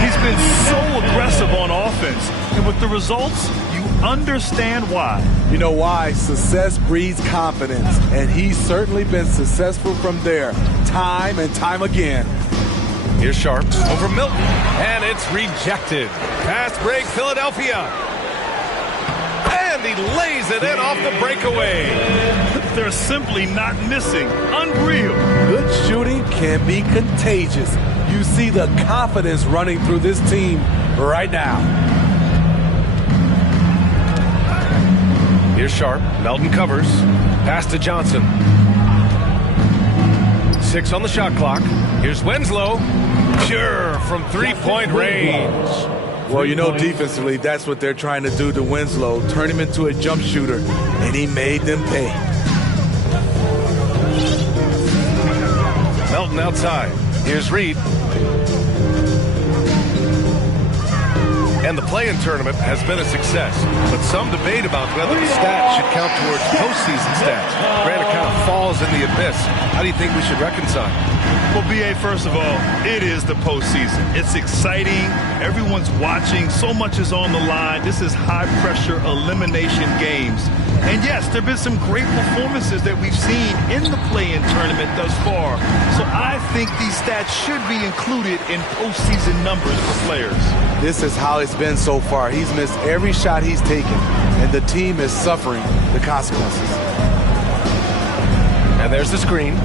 He's been so aggressive on offense. And with the results, you understand why. You know why? Success breeds confidence. And he's certainly been successful from there, time and time again. Here's Sharp over Milton. And it's rejected. Pass break, Philadelphia. And he lays it in off the breakaway. They're simply not missing. Unreal. Good shooting can be contagious. You see the confidence running through this team right now. Here's Sharp. Melton covers. Pass to Johnson. 6 on the shot clock. Here's Winslow. Pure from three-point range. Well, you know, defensively, that's what they're trying to do to Winslow. Turn him into a jump shooter, and he made them pay. Melton outside. Here's Reed. And the play-in tournament has been a success, but some debate about whether the stats should count towards postseason stats. Granted, kind of falls in the abyss. How do you think we should reconcile? Well, B.A., first of all, it is the postseason. It's exciting. Everyone's watching. So much is on the line. This is high-pressure elimination games. And, yes, there have been some great performances that we've seen in the play-in tournament thus far. So I think these stats should be included in postseason numbers for players. This is how it's been so far. He's missed every shot he's taken, and the team is suffering the consequences. And there's the screen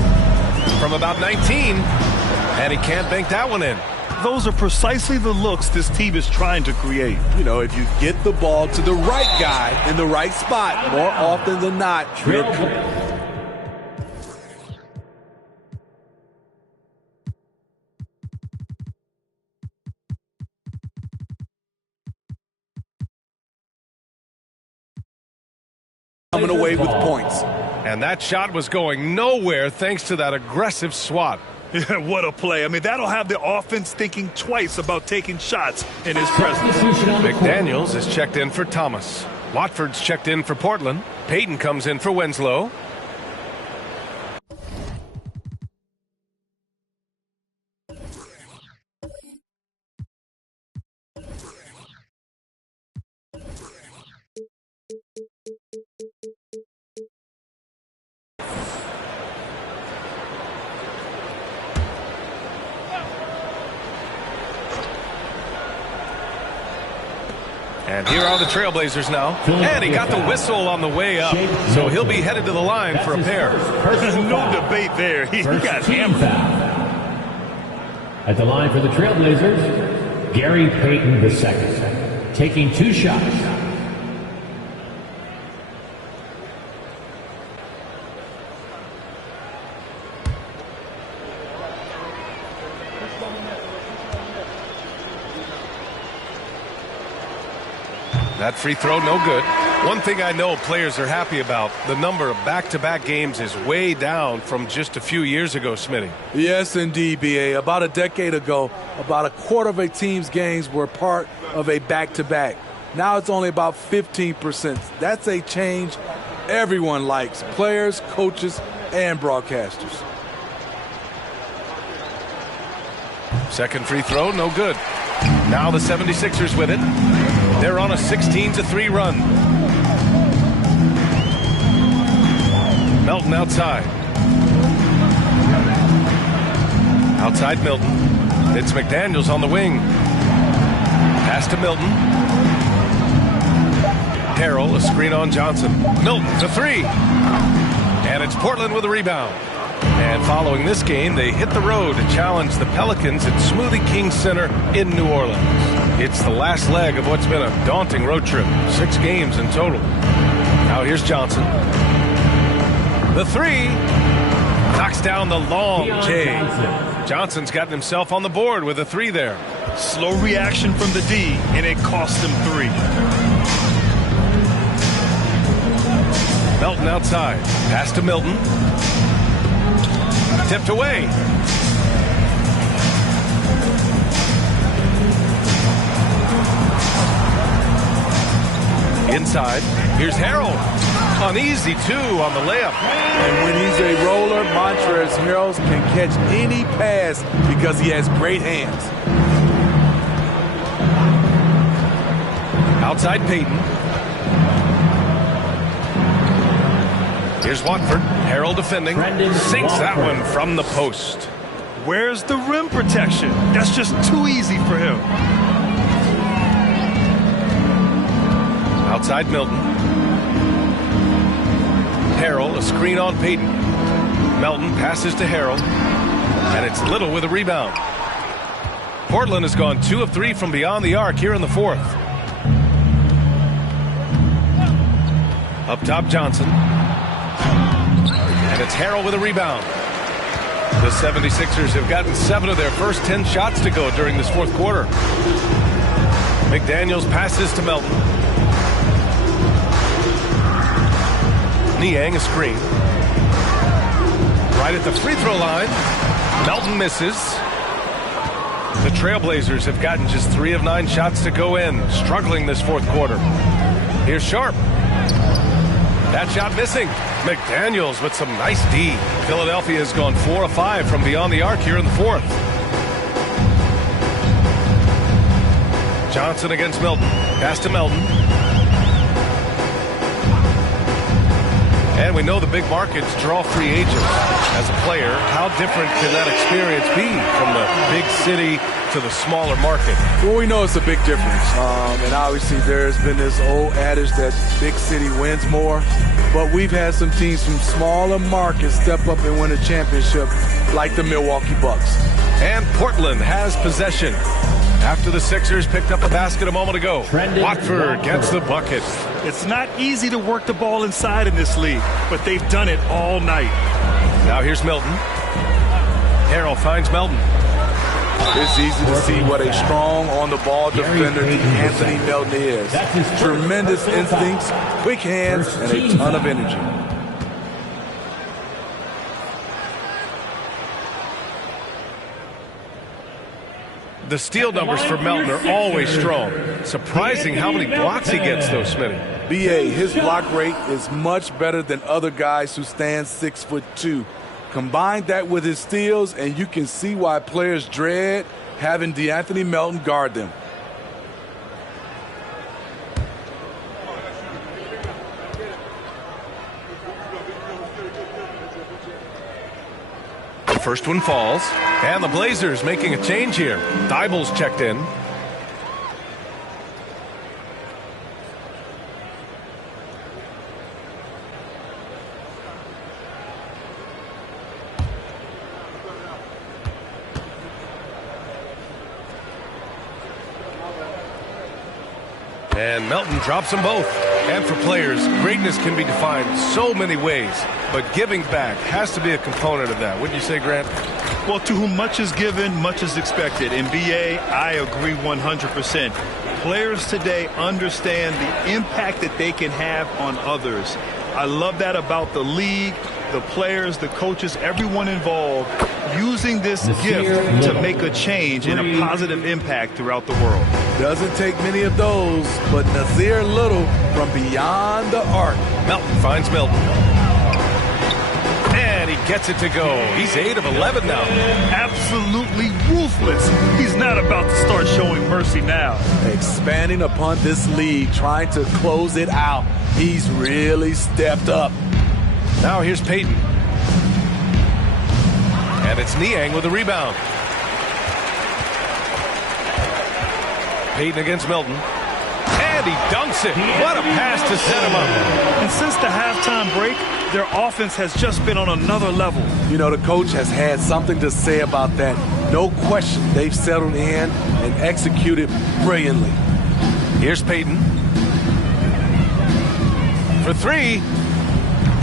from about 19, and he can't bank that one in. Those are precisely the looks this team is trying to create. You know, if you get the ball to the right guy in the right spot, more often than not, you're coming away with points. And that shot was going nowhere thanks to that aggressive swat. Yeah, what a play. I mean, that'll have the offense thinking twice about taking shots in his presence. McDaniels is checked in for Thomas. Watford's checked in for Portland. Payton comes in for Winslow. And here are the Trailblazers now. And he got the whistle on the way up. So he'll be headed to the line for a pair. No debate there. He got hammered. At the line for the Trailblazers, Gary Payton II, taking 2 shots. That free throw, no good. One thing I know players are happy about, the number of back-to-back games is way down from just a few years ago, Smitty. Yes, indeed, B.A. About a decade ago, about a quarter of a team's games were part of a back-to-back. Now it's only about 15%. That's a change everyone likes, players, coaches, and broadcasters. Second free throw, no good. Now the 76ers with it. They're on a 16-3 run. Melton outside. Outside Milton. It's McDaniels on the wing. Pass to Milton. Harrell, a screen on Johnson. Milton to 3. And it's Portland with a rebound. And following this game, they hit the road to challenge the Pelicans at Smoothie King Center in New Orleans. It's the last leg of what's been a daunting road trip. 6 games in total. Now here's Johnson. The 3. Knocks down the long J. Johnson's gotten himself on the board with a 3 there. Slow reaction from the D, and it cost him 3. Melton outside. Pass to Milton. Tipped away. Inside. Here's Harrell. An easy 2 on the layup. And when he's a roller, Montrezl Harrell can catch any pass because he has great hands. Outside Payton. Here's Watford. Harrell defending. Sinks that one from the post. Where's the rim protection? That's just too easy for him. Outside Milton. Harrell, a screen on Payton. Melton passes to Harrell. And it's Little with a rebound. Portland has gone 2 of 3 from beyond the arc here in the 4th. Up top, Johnson. And it's Harrell with a rebound. The 76ers have gotten 7 of their first 10 shots to go during this 4th quarter. McDaniels passes to Melton. Niang a screen. Right at the free throw line. Melton misses. The Trailblazers have gotten just 3 of 9 shots to go in, struggling this 4th quarter. Here's Sharp. That shot missing. McDaniels with some nice D. Philadelphia has gone 4 of 5 from beyond the arc here in the 4th. Johnson against Milton. Pass to Melton. And we know the big markets draw free agents. As a player, how different can that experience be from the big city to the smaller market? Well, we know it's a big difference. And obviously there's been this old adage that big city wins more. But we've had some teams from smaller markets step up and win a championship, like the Milwaukee Bucks. And Portland has possession. After the Sixers picked up a basket a moment ago, Watford gets the bucket. It's not easy to work the ball inside in this league, but they've done it all night. Now here's Milton. Harrell finds Melton. It's easy to see what a strong on-the-ball defender Anthony Melton is. Tremendous instincts, quick hands, and a ton of energy. The steal numbers for Melton are always strong. Surprising how many blocks he gets, though, Smitty. BA, his block rate is much better than other guys who stand 6'2". Combine that with his steals, and you can see why players dread having DeAnthony Melton guard them. The first one falls, and the Blazers making a change here. Thybulle's checked in. And Melton drops them both. And for players, greatness can be defined so many ways, but giving back has to be a component of that. Wouldn't you say, Grant? Well, to whom much is given, much is expected. In BA, I agree 100%. Players today understand the impact that they can have on others. I love that about the league, the players, the coaches, everyone involved, using this gift to make a change and a positive impact throughout the world. Doesn't take many of those, but Nasir Little from beyond the arc. Melton finds Milton. And he gets it to go. He's 8 of 11 now. Absolutely ruthless. He's not about to start showing mercy now. Expanding upon this lead, trying to close it out. He's really stepped up. Now here's Payton. And it's Niang with the rebound. Payton against Melton. And he dunks it. What a pass to set him up. And since the halftime break, their offense has just been on another level. You know, the coach has had something to say about that. No question, they've settled in and executed brilliantly. Here's Payton. For three.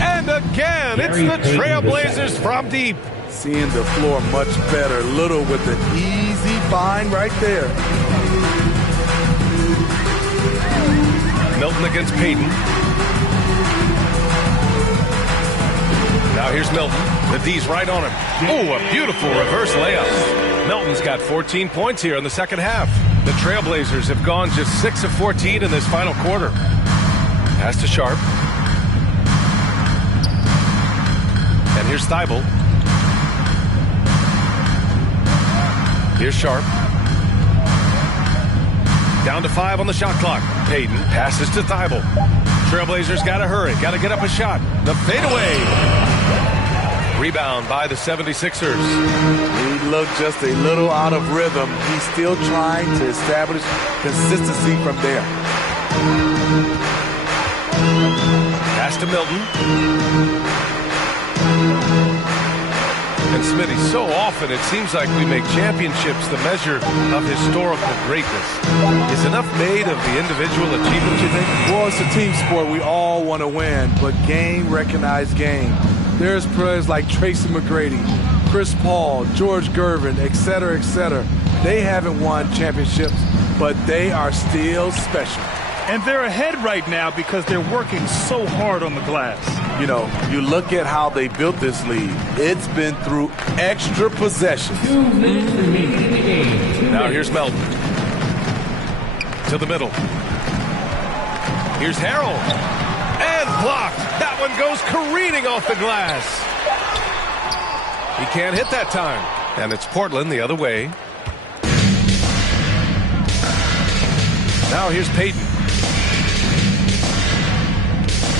And again, it's the Trailblazers from deep. Seeing the floor much better. Little with an easy find right there. Melton against Payton. Now here's Melton. The D's right on him. Oh, a beautiful reverse layup. Melton's got 14 points here in the second half. The Trailblazers have gone just 6 of 14 in this final quarter. Pass to Sharp. And here's Thybulle. Here's Sharp. Down to 5 on the shot clock. Payton passes to Thybulle. Trailblazers got to hurry. Got to get up a shot. The fadeaway. Rebound by the 76ers. He looked just a little out of rhythm. He's still trying to establish consistency from there. Pass to Milton. And Smitty, so often it seems like we make championships the measure of historical greatness. Is enough made of the individual achievements, you think? Well, it's a team sport. We all want to win, but game recognized game. There's players like Tracy McGrady, Chris Paul, George Gervin, et cetera, et cetera. They haven't won championships, but they are still special. And they're ahead right now because they're working so hard on the glass. You know, you look at how they built this lead. It's been through extra possessions. Now here's Melton. To the middle. Here's Harrell. And blocked. That one goes careening off the glass. He can't hit that time. And it's Portland the other way. Now here's Payton.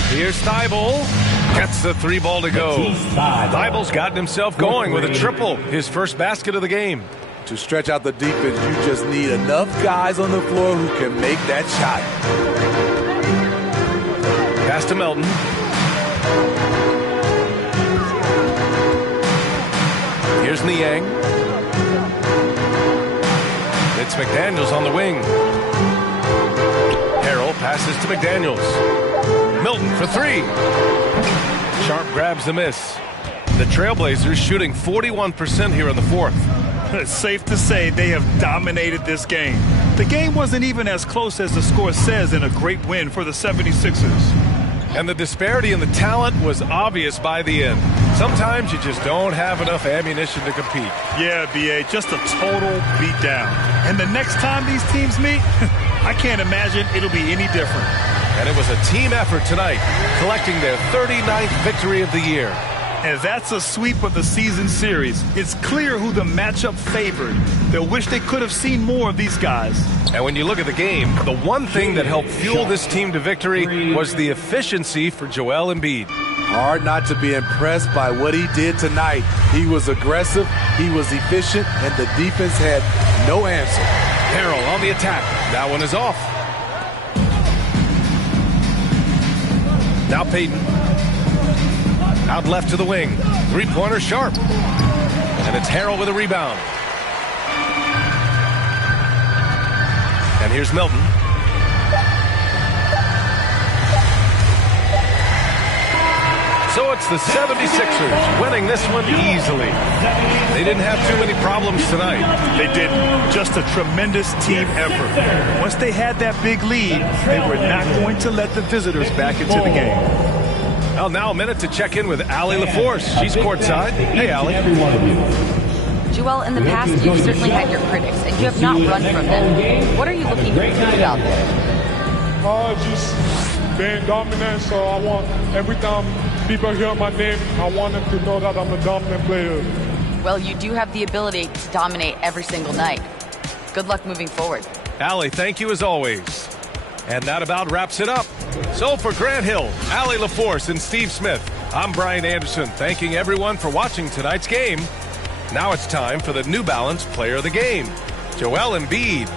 Here's Thybulle. Gets the 3 ball to go. Thybulle's gotten himself going with a triple. His first basket of the game. To stretch out the defense, you just need enough guys on the floor who can make that shot. Pass to Melton. Here's Niang. It's McDaniels on the wing. Harrell passes to McDaniels. Milton for 3. Sharp grabs the miss. The Trailblazers shooting 41% here in the fourth. It's safe to say they have dominated this game. The game wasn't even as close as the score says in a great win for the 76ers. And the disparity in the talent was obvious by the end. Sometimes you just don't have enough ammunition to compete. Yeah, BA, just a total beatdown. And the next time these teams meet, I can't imagine it'll be any different. And it was a team effort tonight, collecting their 39th victory of the year. And that's a sweep of the season series. It's clear who the matchup favored. They'll wish they could have seen more of these guys. And when you look at the game, the one thing that helped fuel this team to victory was the efficiency for Joel Embiid. Hard not to be impressed by what he did tonight. He was aggressive, he was efficient, and the defense had no answer. Harrell on the attack. That one is off. Now Payton. Out left to the wing. Three-pointer sharp. And it's Harrell with a rebound. And here's Milton. So it's the 76ers winning this one easily. They didn't have too many problems tonight. They didn't. Just a tremendous team effort. Once they had that big lead, they were not going to let the visitors back into the game. Well, now a minute to check in with Allie LaForce. She's courtside. Hey, Allie. Joel, in the past, you've certainly had your critics, and you have not run from them. What are you looking to improve out there? Just being dominant, so I want every time people hear my name, I want them to know that I'm a dominant player. Well, you do have the ability to dominate every single night. Good luck moving forward. Allie, thank you as always. And that about wraps it up. So for Grant Hill, Allie LaForce, and Steve Smith, I'm Brian Anderson, thanking everyone for watching tonight's game. Now it's time for the New Balance Player of the Game, Joel Embiid.